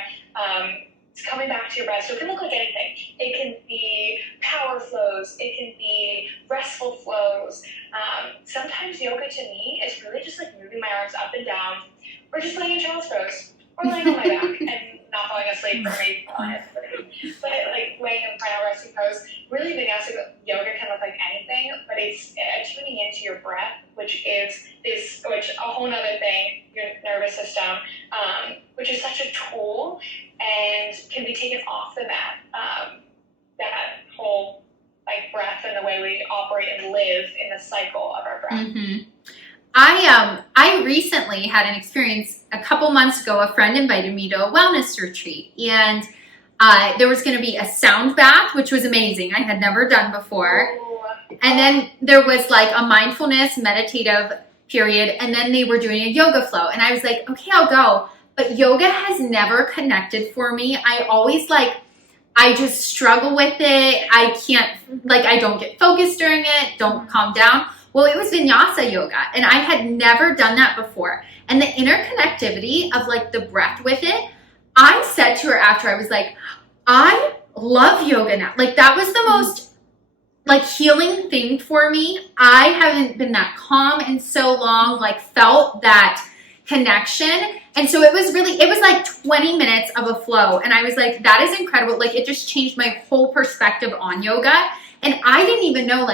It's coming back to your breath. So it can look like anything. It can be power flows. It can be restful flows. Sometimes yoga to me is really just moving my arms up and down, or just laying in child's pose, or laying on my back and not falling asleep for me, but laying in final resting pose. Really, vinyasa yoga can look like anything, but it's tuning into your breath, which a whole nother thing, your nervous system, which is such a tool and can be taken off the mat. That whole breath and the way we operate and live in the cycle of our breath. Mm-hmm. I recently had an experience a couple months ago. A friend invited me to a wellness retreat, and there was going to be a sound bath, which was amazing. I had never done before. And then there was a mindfulness meditative period, and then they were doing a yoga flow. And I was like, okay, I'll go. But yoga has never connected for me. I always I just struggle with it. I can't, I don't get focused during it, don't calm down. Well, it was vinyasa yoga, and I had never done that before. And the interconnectivity of the breath with it, I said to her after, I was like, I love yoga now. That was the most healing thing for me. I haven't been that calm in so long, felt that connection. And so it was 20 minutes of a flow. And I was like, that is incredible. It just changed my whole perspective on yoga. And I didn't even know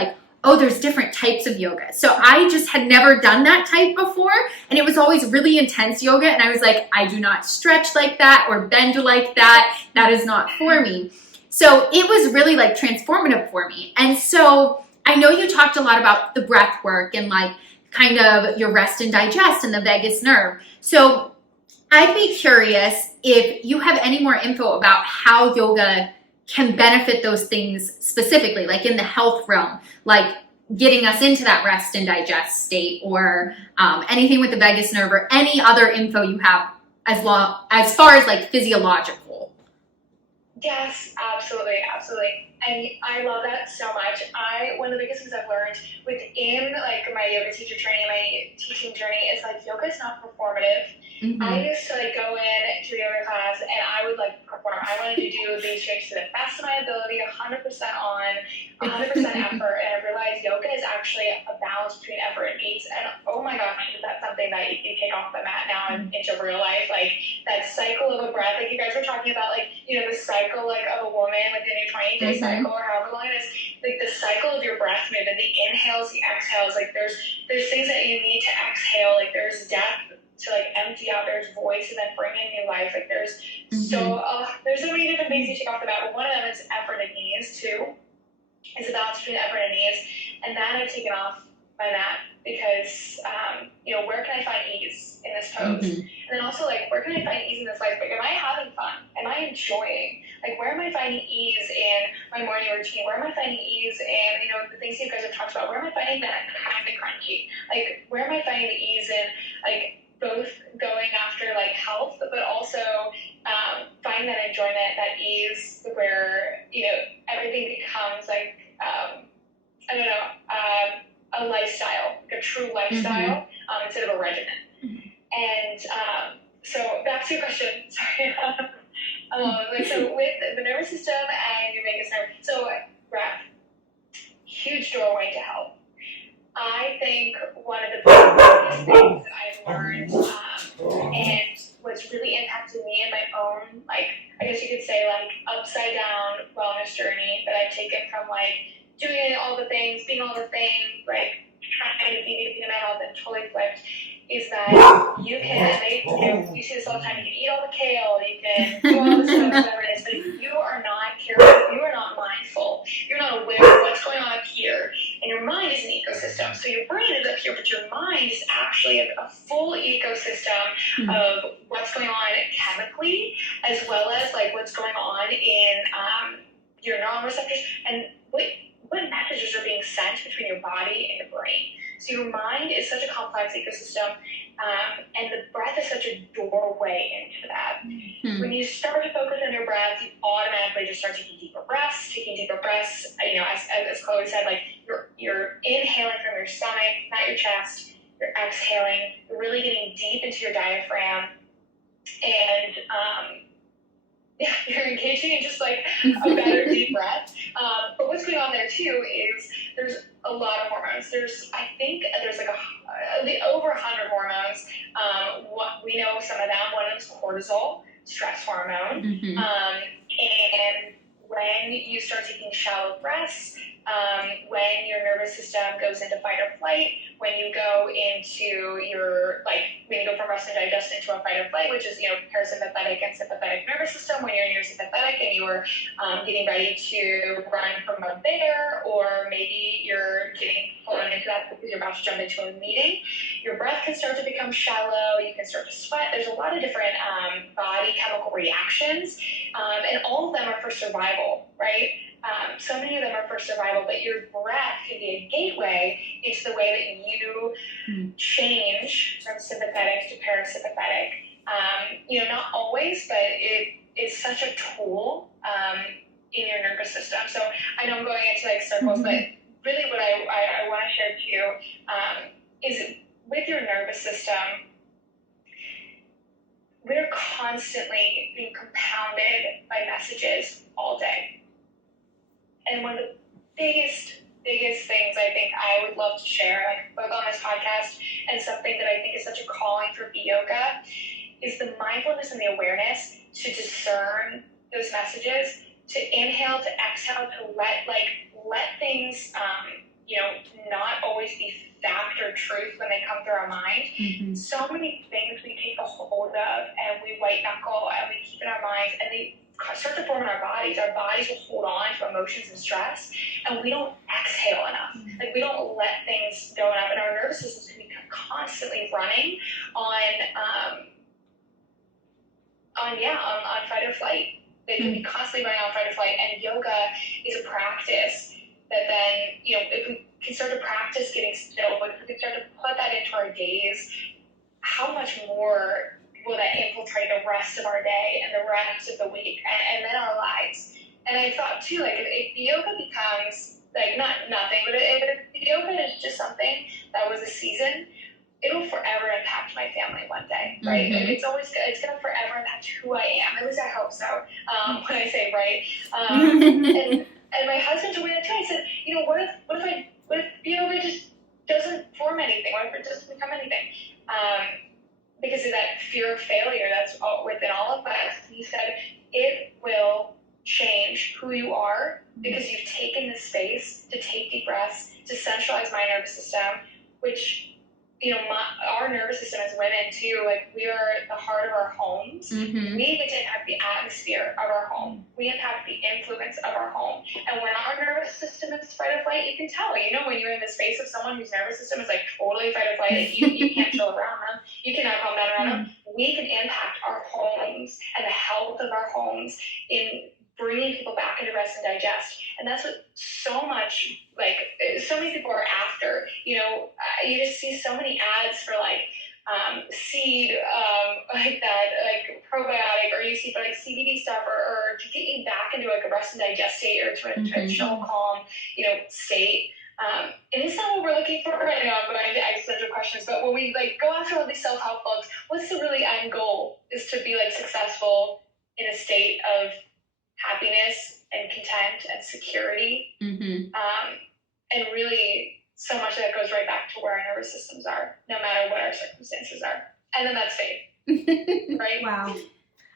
oh, there's different types of yoga. So I just had never done that type before. And it was always really intense yoga. And I was like, I do not stretch like that or bend like that. That is not for me. So it was really transformative for me. And so I know you talked a lot about the breath work and kind of your rest and digest and the vagus nerve. So I'd be curious if you have any more info about how yoga can benefit those things specifically, in the health realm, getting us into that rest and digest state, or anything with the vagus nerve, or any other info you have as far as physiological. Yes, absolutely. And I love that so much. One of the biggest things I've learned within my yoga teacher training, my teaching journey, is yoga is not performative. Mm-hmm. I used to go in to a yoga class and I would perform. I wanted to do these tricks to the best of my ability, 100% on, 100% effort. And I realized yoga is actually a balance between effort and ease. And oh my gosh, is that something that you take off the mat now and into real life? That cycle of a breath, you guys were talking about, the cycle of a woman within a 20-day cycle, or however long it is. The cycle of your breath movement, the inhales, the exhales. There's things that you need to exhale. There's depth to empty out, there's voice, and then bring in new life. There's so many different things you take off the bat, but one of them is effort and ease too. It's a balance between effort and ease, and that I've taken off my mat because, where can I find ease in this pose? And then also, like, where can I find ease in this life? Like, am I having fun? Am I enjoying? Like, where am I finding ease in my morning routine? Where am I finding ease in, the things you guys have talked about? Where am I finding that kind of crunchy? Like, where am I finding the ease in, like, both going after, like, health, but also finding that enjoyment, that ease where, everything becomes, like, a lifestyle, like a true lifestyle, instead of a regimen. And so back to your question, sorry. So with the nervous system and your vagus nerve, so breath, huge doorway to health. I think one of the biggest things I've learned, and what's really impacted me in my own, like, I guess you could say, like, upside down wellness journey that I've taken from, like, doing all the things, being all the things, like, trying to be in my health and totally flipped, is that you can, you see this all the time, you can eat all the kale, you can do all this stuff, whatever it is, but if you are not careful, if you are not mindful, you're not aware of what's going on up here, and your mind is an ecosystem, so your brain is up here, but your mind is actually a full ecosystem of what's going on chemically, as well as, like, what's going on in your neural receptors, and what messages are being sent between your body and your brain. So your mind is such a complex ecosystem, and the breath is such a doorway into that. When you start to focus on your breath, you automatically just start taking deeper breaths, as Chloe said, like, you're inhaling from your stomach, not your chest, you're exhaling, you're really getting deep into your diaphragm, and you're engaging in just, like, a better deep breath. But what's going on there too is there's a lot of hormones. I think there's like over 100 hormones. We know some of them. One of them is cortisol, stress hormone. And when you start taking shallow breaths, when your nervous system goes into fight or flight, when you go into when you go from rest and digest into a fight or flight, which is, parasympathetic and sympathetic nervous system, when you're in your sympathetic and you're getting ready to run from a bear, or maybe you're getting pulled into that because you're about to jump into a meeting, your breath can start to become shallow, you can start to sweat. There's a lot of different body chemical reactions, and all of them are for survival, right? So many of them are for survival, but your breath can be a gateway into the way that you change from sympathetic to parasympathetic. Not always, but it is such a tool in your nervous system. So I know I'm going into, like, circles, but really what I want to share too is with your nervous system, we're constantly being compounded by messages all day. And one of the biggest things I think I would love to share, like, both on this podcast and something that I think is such a calling for BeYoga, is the mindfulness and the awareness to discern those messages, to inhale, to exhale, to let things, not always be fact or truth when they come through our mind. So many things we take a hold of and we white knuckle and we keep in our minds, and they start to form in our bodies. Our bodies will hold on to emotions and stress, and we don't exhale enough. Like, we don't let things go enough, and our nervous systems can be constantly running on fight or flight. They can be constantly running on fight or flight, and yoga is a practice that then, if we can start to practice getting still, if we can start to put that into our days, how much more will that infiltrate the rest of our day and the rest of the week and then our lives. And I thought too, like, if yoga becomes, like, not nothing, but if yoga is just something that was a season, it'll forever impact my family one day, right? Like, it's going to forever impact who I am. At least I hope so, when I say right. And my husband told me that too. I said, what if yoga just doesn't form anything? What if it doesn't become anything? Because of that fear of failure that's within all of us. He said, it will change who you are because you've taken the space to take deep breaths, to centralize my nervous system, which, our nervous system as women too, like, we are the heart of our homes. We get to impact the atmosphere of our home. We impact the influence of our home. And when our nervous system is fight or flight, you can tell. You know, when you're in the space of someone whose nervous system is like totally fight or flight, you can't chill around them. You cannot calm down around them. We can impact our homes and the health of our homes in bringing people back into rest and digest. And that's what so many people are after. You know, you just see so many ads for like seed, like that, like probiotic, or you see for like CBD stuff, or to get you back into like a rest and digest state, or to a chill, calm, state. And it's not what we're looking for right now, but I existential questions. But when we like go after all these self-help books, what's the really end goal? Is to be like successful in a state of happiness and content and security. And really, so much of that goes right back to where our nervous systems are, no matter what our circumstances are. And then that's faith, right? Wow.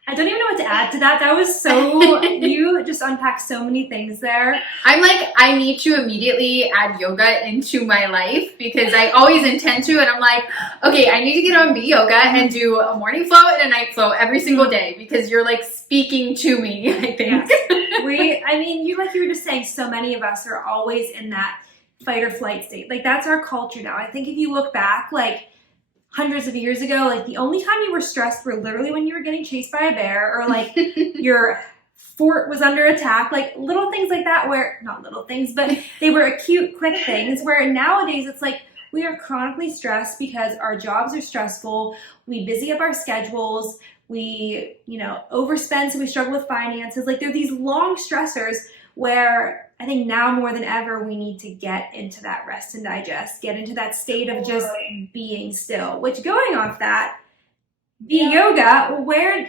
I don't even know what to add to that. That was so, you just unpacked so many things there. I'm like, I need to immediately add yoga into my life because I always intend to. And I'm like, okay, I need to get on BeYoga and do a morning flow and a night flow every single day because you're like speaking to me, I think. Yes. You were just saying, so many of us are always in that fight or flight state. Like that's our culture now. I think if you look back, like, hundreds of years ago, like the only time you were stressed were literally when you were getting chased by a bear or like your fort was under attack, like little things like that where, not little things, but they were acute, quick things where nowadays it's like we are chronically stressed because our jobs are stressful, we busy up our schedules, we, overspend so we struggle with finances. Like there are these long stressors where I think now more than ever, we need to get into that rest and digest, get into that state of just being still, which going off that, BeYoga, where,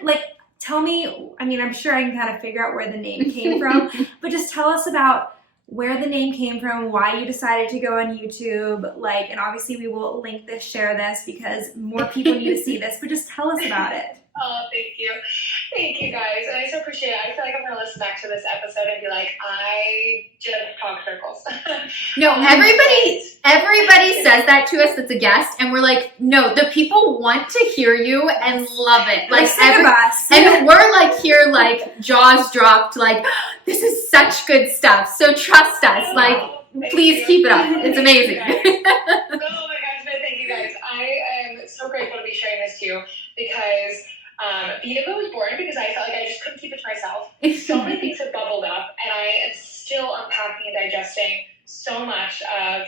tell me, I'm sure I can kind of figure out where the name came from, but just tell us about where the name came from, why you decided to go on YouTube, and obviously we will link this, share this, because more people need to see this, but just tell us about it. Oh, thank you. Thank you, guys. And I so appreciate it. I feel like I'm going to listen back to this episode and be like, I just talk circles. No, everybody says that to us that's a guest, and we're like, no, the people want to hear you and love it. Like, us. And we're like here, like, jaws dropped, like, this is such good stuff. So trust us. Like, please keep it up. It's amazing. Oh my gosh, no, thank you guys. I am so grateful to be sharing this to you because BeYoga was born because I felt like I just couldn't keep it to myself. So many things have bubbled up, and I am still unpacking and digesting so much of,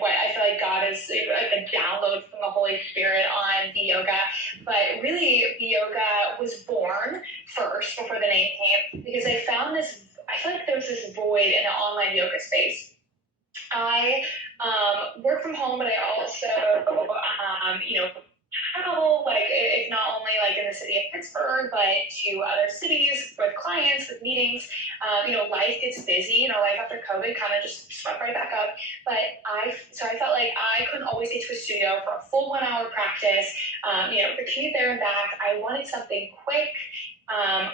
what I feel like God is like a download from the Holy Spirit on BeYoga. But really, BeYoga was born first before the name came because I feel like there was this void in the online yoga space. I work from home, but I also, travel, it's not only in the city of Pittsburgh, but to other cities with clients, with meetings. Life gets busy. Life after COVID kind of just swept right back up. But I felt like I couldn't always get to a studio for a full 1 hour practice. The commute there and back. I wanted something quick,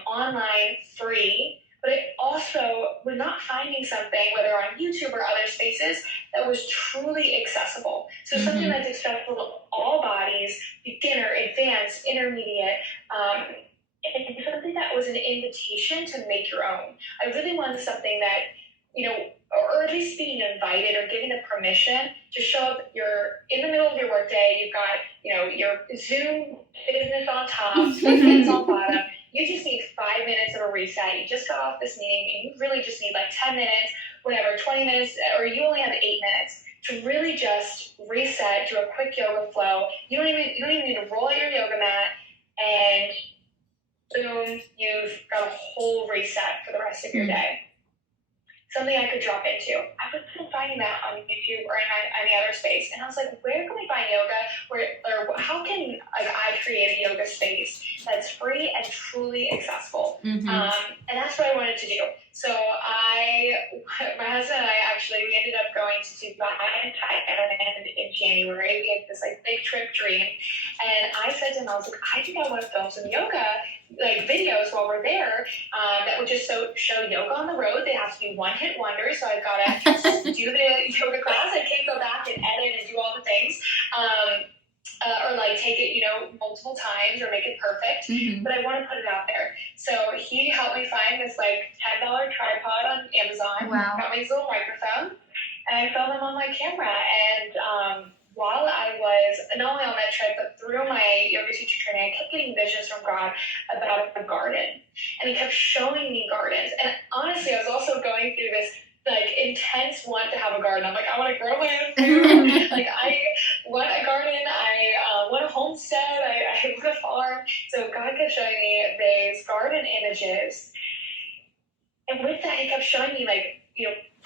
online, free. But I also was not finding something, whether on YouTube or other spaces, that was truly accessible. So something that's accessible to all bodies, beginner, advanced, intermediate, and something that was an invitation to make your own. I really wanted something that, or at least being invited or giving the permission to show up. You're in the middle of your workday, you've got, your Zoom business on top, business on bottom. You just need 5 minutes of a reset. You just got off this meeting, and you really just need 10 minutes, whatever, 20 minutes, or you only have 8 minutes to really just reset, do a quick yoga flow. You don't even need to roll out your yoga mat, and boom, you've got a whole reset for the rest of your day. Something I could drop into. I was still finding that on YouTube or in any other space. And I was like, where can we find yoga? Or how can I create a yoga space that's free and truly accessible? And that's what I wanted to do. So my husband and I we ended up going to Dubai and Thailand in January. We had this big trip dream. And I said to him, I was like, I think I want to film some yoga videos while we're there that would just show yoga on the road. They have to be one-hit wonders, so I've got to do the yoga class. I can't go back and edit and do all the things. or like take it, multiple times or make it perfect, but I want to put it out there. So he helped me find this like $10 tripod on Amazon. Wow. Got me his little microphone, and I filmed him on my camera. And while I was not only on that trip, but through my yoga teacher training, I kept getting visions from God about a garden, and he kept showing me gardens. And honestly, I was also going through this like intense want to have a garden. I'm like, I want to grow my own food. Like I want a garden. I want a homestead. I want a farm. So God kept showing me these garden images, and with that, he kept showing me like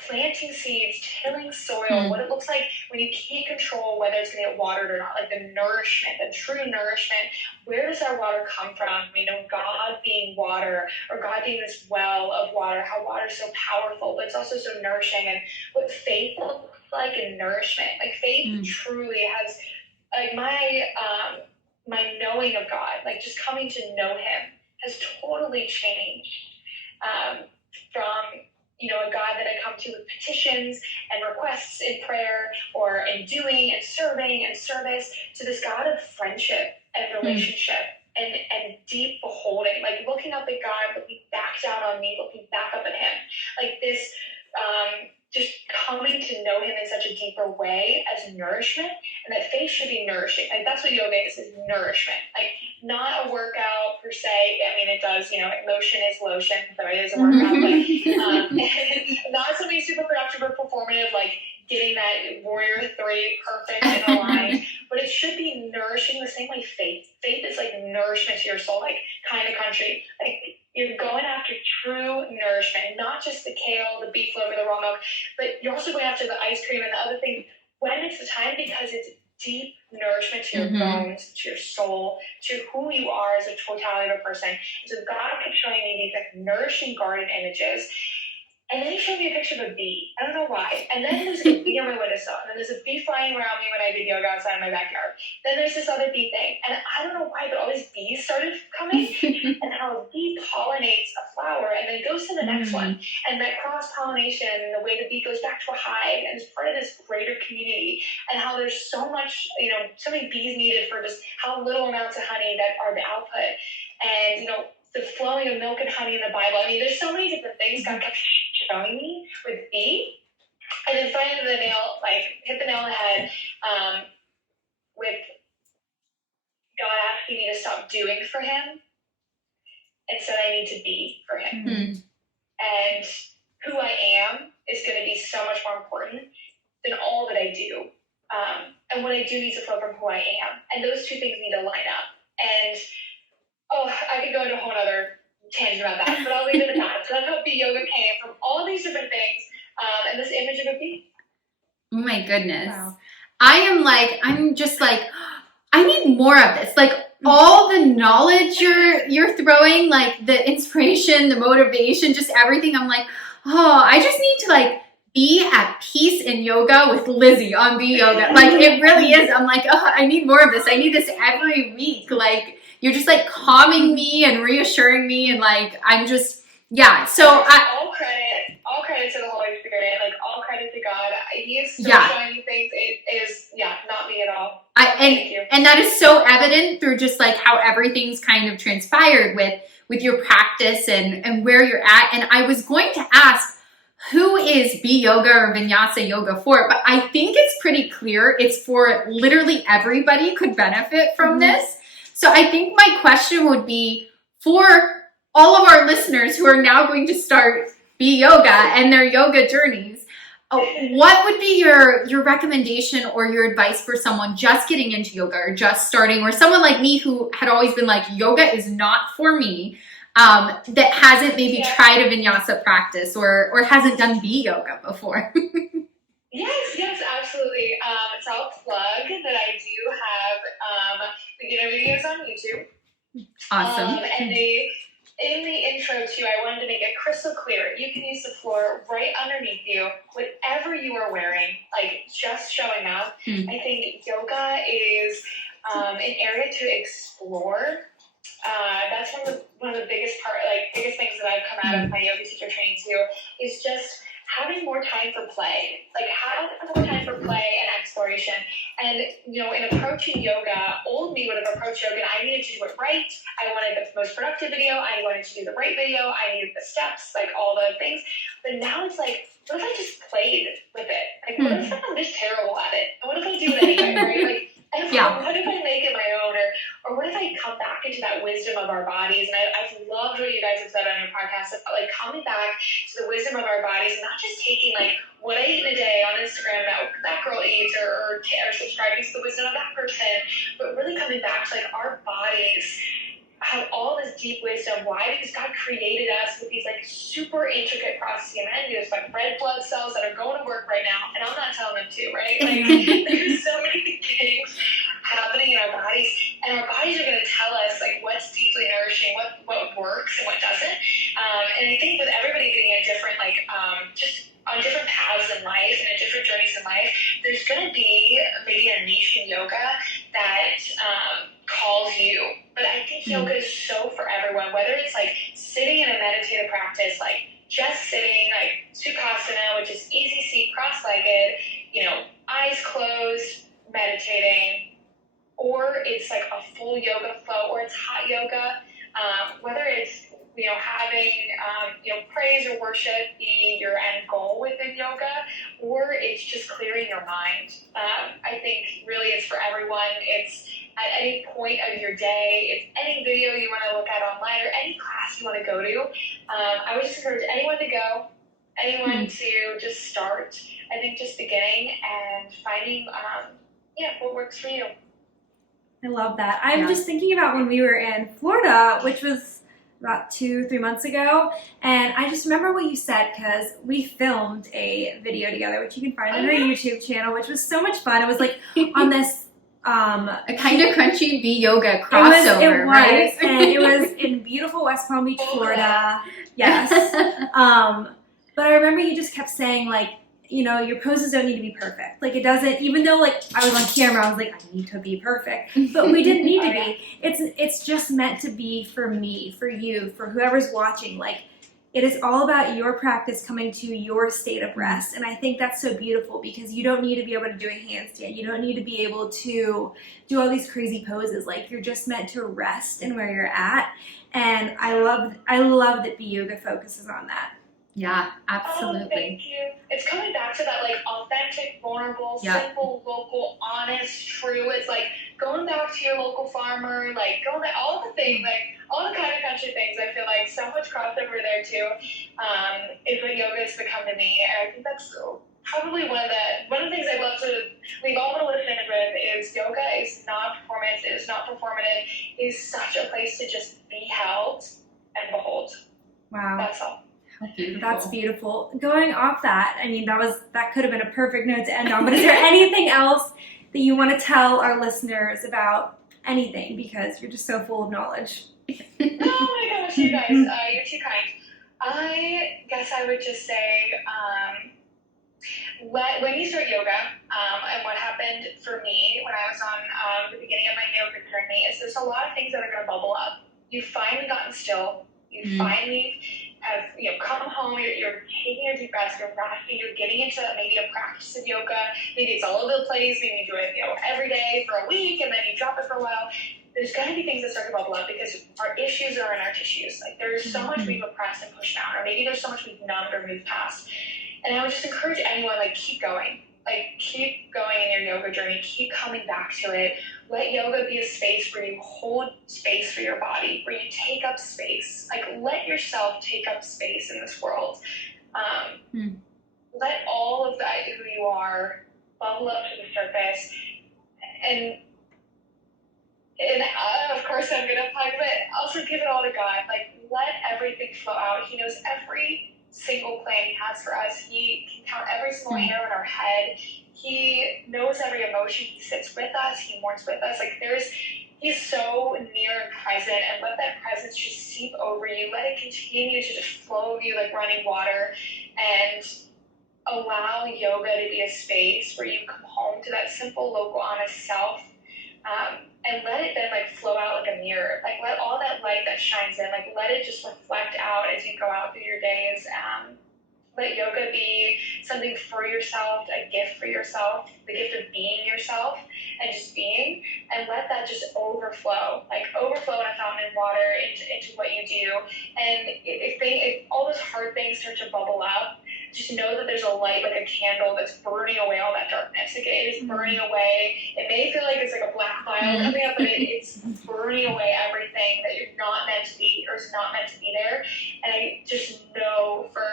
planting seeds, tilling soil, what it looks like when you can't control whether it's going to get watered or not, like the nourishment, the true nourishment. Where does that water come from? God being water, or God being this well of water, how water is so powerful, but it's also so nourishing, and what faith looks like in nourishment. Like faith truly has, like my knowing of God, like just coming to know him has totally changed from a God that I come to with petitions and requests in prayer or in doing and serving and service, to this God of friendship and relationship and deep beholding, like looking up at God, looking back down on me, looking back up at him, like this just coming to know him in such a deeper way as nourishment. And that faith should be nourishing. Like that's what yoga is nourishment. Like not a workout per se. I mean, it does, motion is lotion, so it is a workout, but not something super productive or performative, like getting that warrior 3 perfect and aligned, but it should be nourishing the same way faith. Faith is like nourishment to your soul, like kind of country. Like you're going after true nourishment, not just the kale, the beef liver, the raw milk, but you're also going after the ice cream and the other thing when it's the time, because it's deep nourishment to your bones, to your soul, to who you are as a totality of a person. And so God kept showing me these like nourishing garden images. And then he showed me a picture of a bee. I don't know why. And then there's a bee on my windowsill. And then there's a bee flying around me when I did yoga outside in my backyard. Then there's this other bee thing. And I don't know why, but all these bees started coming. And how a bee pollinates a flower and then goes to the next one. And that cross-pollination and the way the bee goes back to a hive and is part of this greater community. And how there's so much, so many bees needed for just how little amounts of honey that are the output. And, the flowing of milk and honey in the Bible. I mean, there's so many different things God kept showing me with bee. And then finally hit the nail on the head with God asking me to stop doing for him and said I need to be for him. And who I am is going to be so much more important than all that I do. And what I do needs to flow from who I am. And those two things need to line up. And I could go into a whole other tangent about that, but I'll leave it at that. So that's how BeYoga came from all these different things, and this image of a bee. Oh my goodness. Wow. I'm just like, I need more of this. Like all the knowledge you're throwing, like the inspiration, the motivation, just everything. I'm like, I just need to like be at peace in yoga with Lizzie on BeYoga. Like it really is. I'm like, I need more of this. I need this every week. Like you're just like calming me and reassuring me, and like I'm just So all credit to the Holy Spirit. Like all credit to God. He is still showing you things. It is not me at all. Thank you. And that is so evident through just like how everything's kind of transpired with your practice and where you're at. And I was going to ask, who is BeYoga or Vinyasa Yoga for? But I think it's pretty clear. It's for literally everybody could benefit from this. So I think my question would be for all of our listeners who are now going to start BeYoga and their yoga journeys, what would be your recommendation or your advice for someone just getting into yoga or just starting, or someone like me who had always been like, yoga is not for me, that hasn't maybe tried a Vinyasa practice or hasn't done BeYoga before? Yes, absolutely. So I'll plug that I do have beginner videos on YouTube. Awesome. And in the intro too, I wanted to make it crystal clear. You can use the floor right underneath you, whatever you are wearing, like just showing up. I think yoga is an area to explore. That's one of the biggest things that I've come out of my yoga teacher training too, is just having more time for play, like have more time for play and exploration. And, in approaching yoga, approach yoga and I needed to do it right. I wanted the most productive video. I wanted to do the right video. I needed the steps, like all the things. But now it's like, what if I just played with it? Like, what if I'm just terrible at it? And what if I do it anyway, right? Like, and what if I make it my own? Or what if I come back into that wisdom of our bodies? And I've loved what you guys have said on your podcast, about, like, coming back to the wisdom of our bodies and not just taking, like, what I eat in a day on Instagram that girl eats or subscribing to the wisdom of that person, but really coming back to, like, our bodies have all this deep wisdom. Why? Because God created us with these, like, super intricate processing amenities, like red blood cells that are going to work right now, and I'm not telling them to, right? Like, there's so many things happening in our bodies, and our bodies are going to tell us, like, what's deeply nourishing, what works and what doesn't. And I think with everybody being in different, like, just on different paths in life and in different journeys in life, there's going to be maybe a niche in yoga that calls you. But I think yoga is so for everyone, whether it's like sitting in a meditative practice, like just sitting, like Sukhasana, which is easy seat, cross-legged, eyes closed, meditating, or it's like a full yoga flow, or it's hot yoga, whether it's having praise or worship be your end goal within yoga, or it's just clearing your mind. I think really it's for everyone. It's at any point of your day. It's any video you want to look at online or any class you want to go to. I would just encourage anyone to go, anyone to just start. I think just beginning and finding what works for you. I love that. I'm just thinking about when we were in Florida, which was about 2-3 months ago, and I just remember what you said because we filmed a video together, which you can find on our YouTube channel, which was so much fun. It was like on this a kind of crunchy BeYoga crossover, right? And it was in beautiful West Palm Beach, Florida. Yes. But I remember you just kept saying, like, your poses don't need to be perfect. Like, it doesn't, even though, like, I was on camera, I was like, I need to be perfect. But we didn't need to be. It's just meant to be for me, for you, for whoever's watching. Like, it is all about your practice coming to your state of rest. And I think that's so beautiful because you don't need to be able to do a handstand. You don't need to be able to do all these crazy poses. Like, you're just meant to rest in where you're at. And I love that BeYoga focuses on that. Yeah, absolutely. Oh, thank you. It's coming back to that, like, authentic, vulnerable, simple, local, honest, true. It's like going back to your local farmer, like going back, all the things, like all the kind of country things. I feel like so much crossover there too. Is what yoga has become to me, and I think that's probably one of the things I'd love to leave all the listeners with is yoga is not performance. It is not performative. It is such a place to just be held and behold. Wow. That's all. Beautiful. That's beautiful. Going off that, I mean, that could have been a perfect note to end on, but is there anything else that you want to tell our listeners about anything? Because you're just so full of knowledge. Oh my gosh, you guys, you're too kind. I guess I would just say, when you start yoga, and what happened for me when I was on the beginning of my yoga journey is there's a lot of things that are going to bubble up. You've finally gotten still. You finally have come home, you're taking a deep breath, you're resting, you're getting into maybe a practice of yoga, maybe it's all over the place, maybe you do it every day for a week and then you drop it for a while. There's going to be things that start to bubble up because our issues are in our tissues. Like, there's so much we've oppressed and pushed down, or maybe there's so much we've numbed or moved past. And I would just encourage anyone, like, keep going. Like, keep going in your yoga journey. Keep coming back to it. Let yoga be a space where you hold space for your body, where you take up space. Like, let yourself take up space in this world. Let all of that, who you are, bubble up to the surface. And of course, I'm going to plug, but also give it all to God. Like, let everything flow out. He knows every single plan He has for us. He can count every single hair on our head. He knows every emotion. He sits with us. He mourns with us. Like, He's so near and present, and let that presence just seep over you. Let it continue to just flow over you like running water, and allow yoga to be a space where you come home to that simple, local, honest self, and let it then, like, flow out like a mirror. Like, let all that light that shines in, like, let it just reflect out as you go out through your days. let yoga be something for yourself, a gift for yourself, the gift of being yourself and just being, and let that just overflow in a fountain of water into what you do. And if all those hard things start to bubble up, just know that there's a light, like a candle, that's burning away all that darkness. Like, it is burning away. It may feel like it's like a black cloud coming up, but it's burning away everything that you're not meant to be or is not meant to be there. And I just know for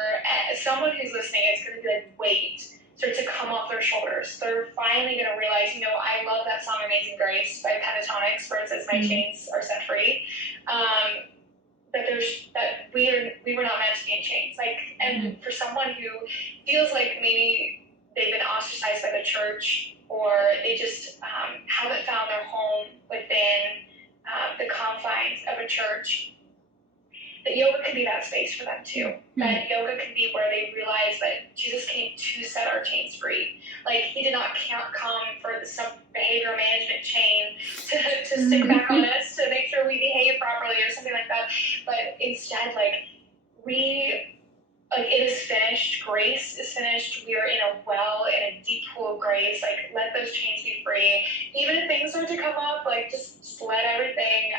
someone who's listening, it's going to be like weight start to come off their shoulders. They're finally going to realize, I love that song Amazing Grace by Pentatonics, where it says my chains are set free. That we were not meant to be in chains. And for someone who feels like maybe they've been ostracized by the church, or they just haven't found their home within the confines of a church, that yoga can be that space for them too. That yoga can be where they realize that Jesus came to set our chains free. He did not come for some behavioral management chain to stick back on us to make sure we behave properly or something like that. But instead, it is finished. Grace is finished. We are in a deep pool of grace. Let those chains be free. Even if things start to come up, just let everything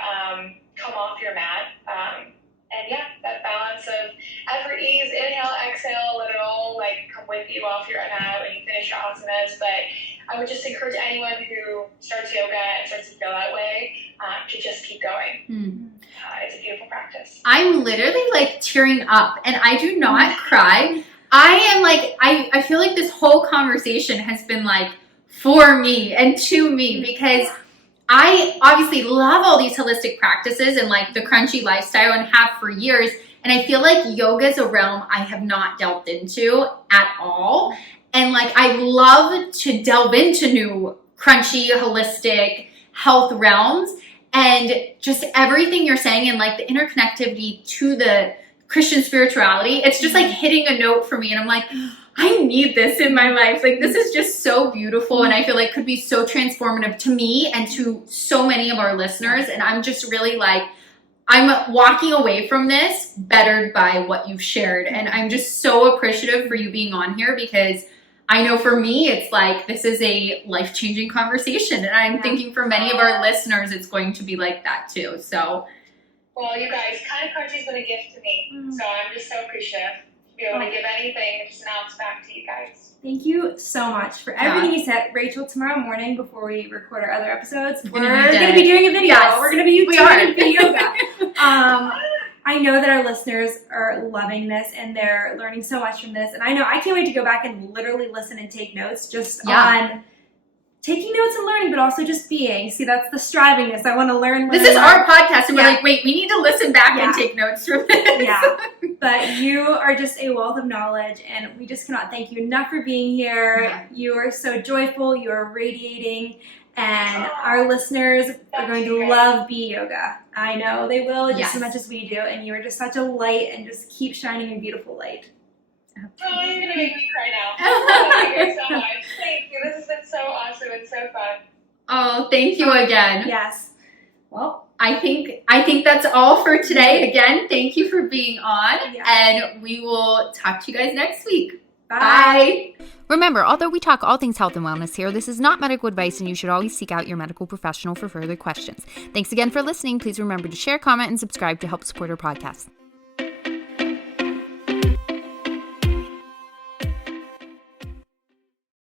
come off your mat. And that balance of effort, ease, inhale, exhale, let it all come with you off your mat when you finish your asanas. But I would just encourage anyone who starts yoga and starts to feel that way to just keep going. It's a beautiful practice. I'm literally tearing up, and I do not cry. I am I feel like this whole conversation has been for me and to me, because I obviously love all these holistic practices and the Krunchy lifestyle, and have for years. And I feel like yoga is a realm I have not delved into at all. And I love to delve into new Krunchy, holistic health realms, and just everything you're saying, and the interconnectivity to the Christian spirituality. It's just hitting a note for me. And I'm I need this in my life. This is just so beautiful, and I feel could be so transformative to me and to so many of our listeners. And I'm just really I'm walking away from this bettered by what you've shared. And I'm just so appreciative for you being on here, because I know for me, it's this is a life-changing conversation. And I'm thinking for many of our listeners, it's going to be like that too. So, well, you guys, Krunchy's been a gift to me. So I'm just so appreciative to be able to give anything, just now it's back to you guys. Thank you so much for everything you said. Rachel, tomorrow morning before we record our other episodes, we're going to be doing a video. Yes, we're going to be doing BeYoga. I know that our listeners are loving this, and they're learning so much from this. And I know I can't wait to go back and literally listen and take notes just on taking notes and learning, but also just being. See, that's the strivingness. I want to learn. This is our podcast, and we're wait, we need to listen back and take notes from this. Yeah. But you are just a wealth of knowledge, and we just cannot thank you enough for being here. Yeah. You are so joyful. You are radiating, and our listeners are going to love BeYoga. I know they will just as much as we do, and you are just such a light, and just keep shining a beautiful light. Oh, you're going to make me cry now. Thank you so much. Thank you. This has been so awesome and so fun. Oh, thank you again. Yes. Well, I think that's all for today. Again, thank you for being on, and we will talk to you guys next week. Bye. Remember, although we talk all things health and wellness here, this is not medical advice, and you should always seek out your medical professional for further questions. Thanks again for listening. Please remember to share, comment, and subscribe to help support our podcast.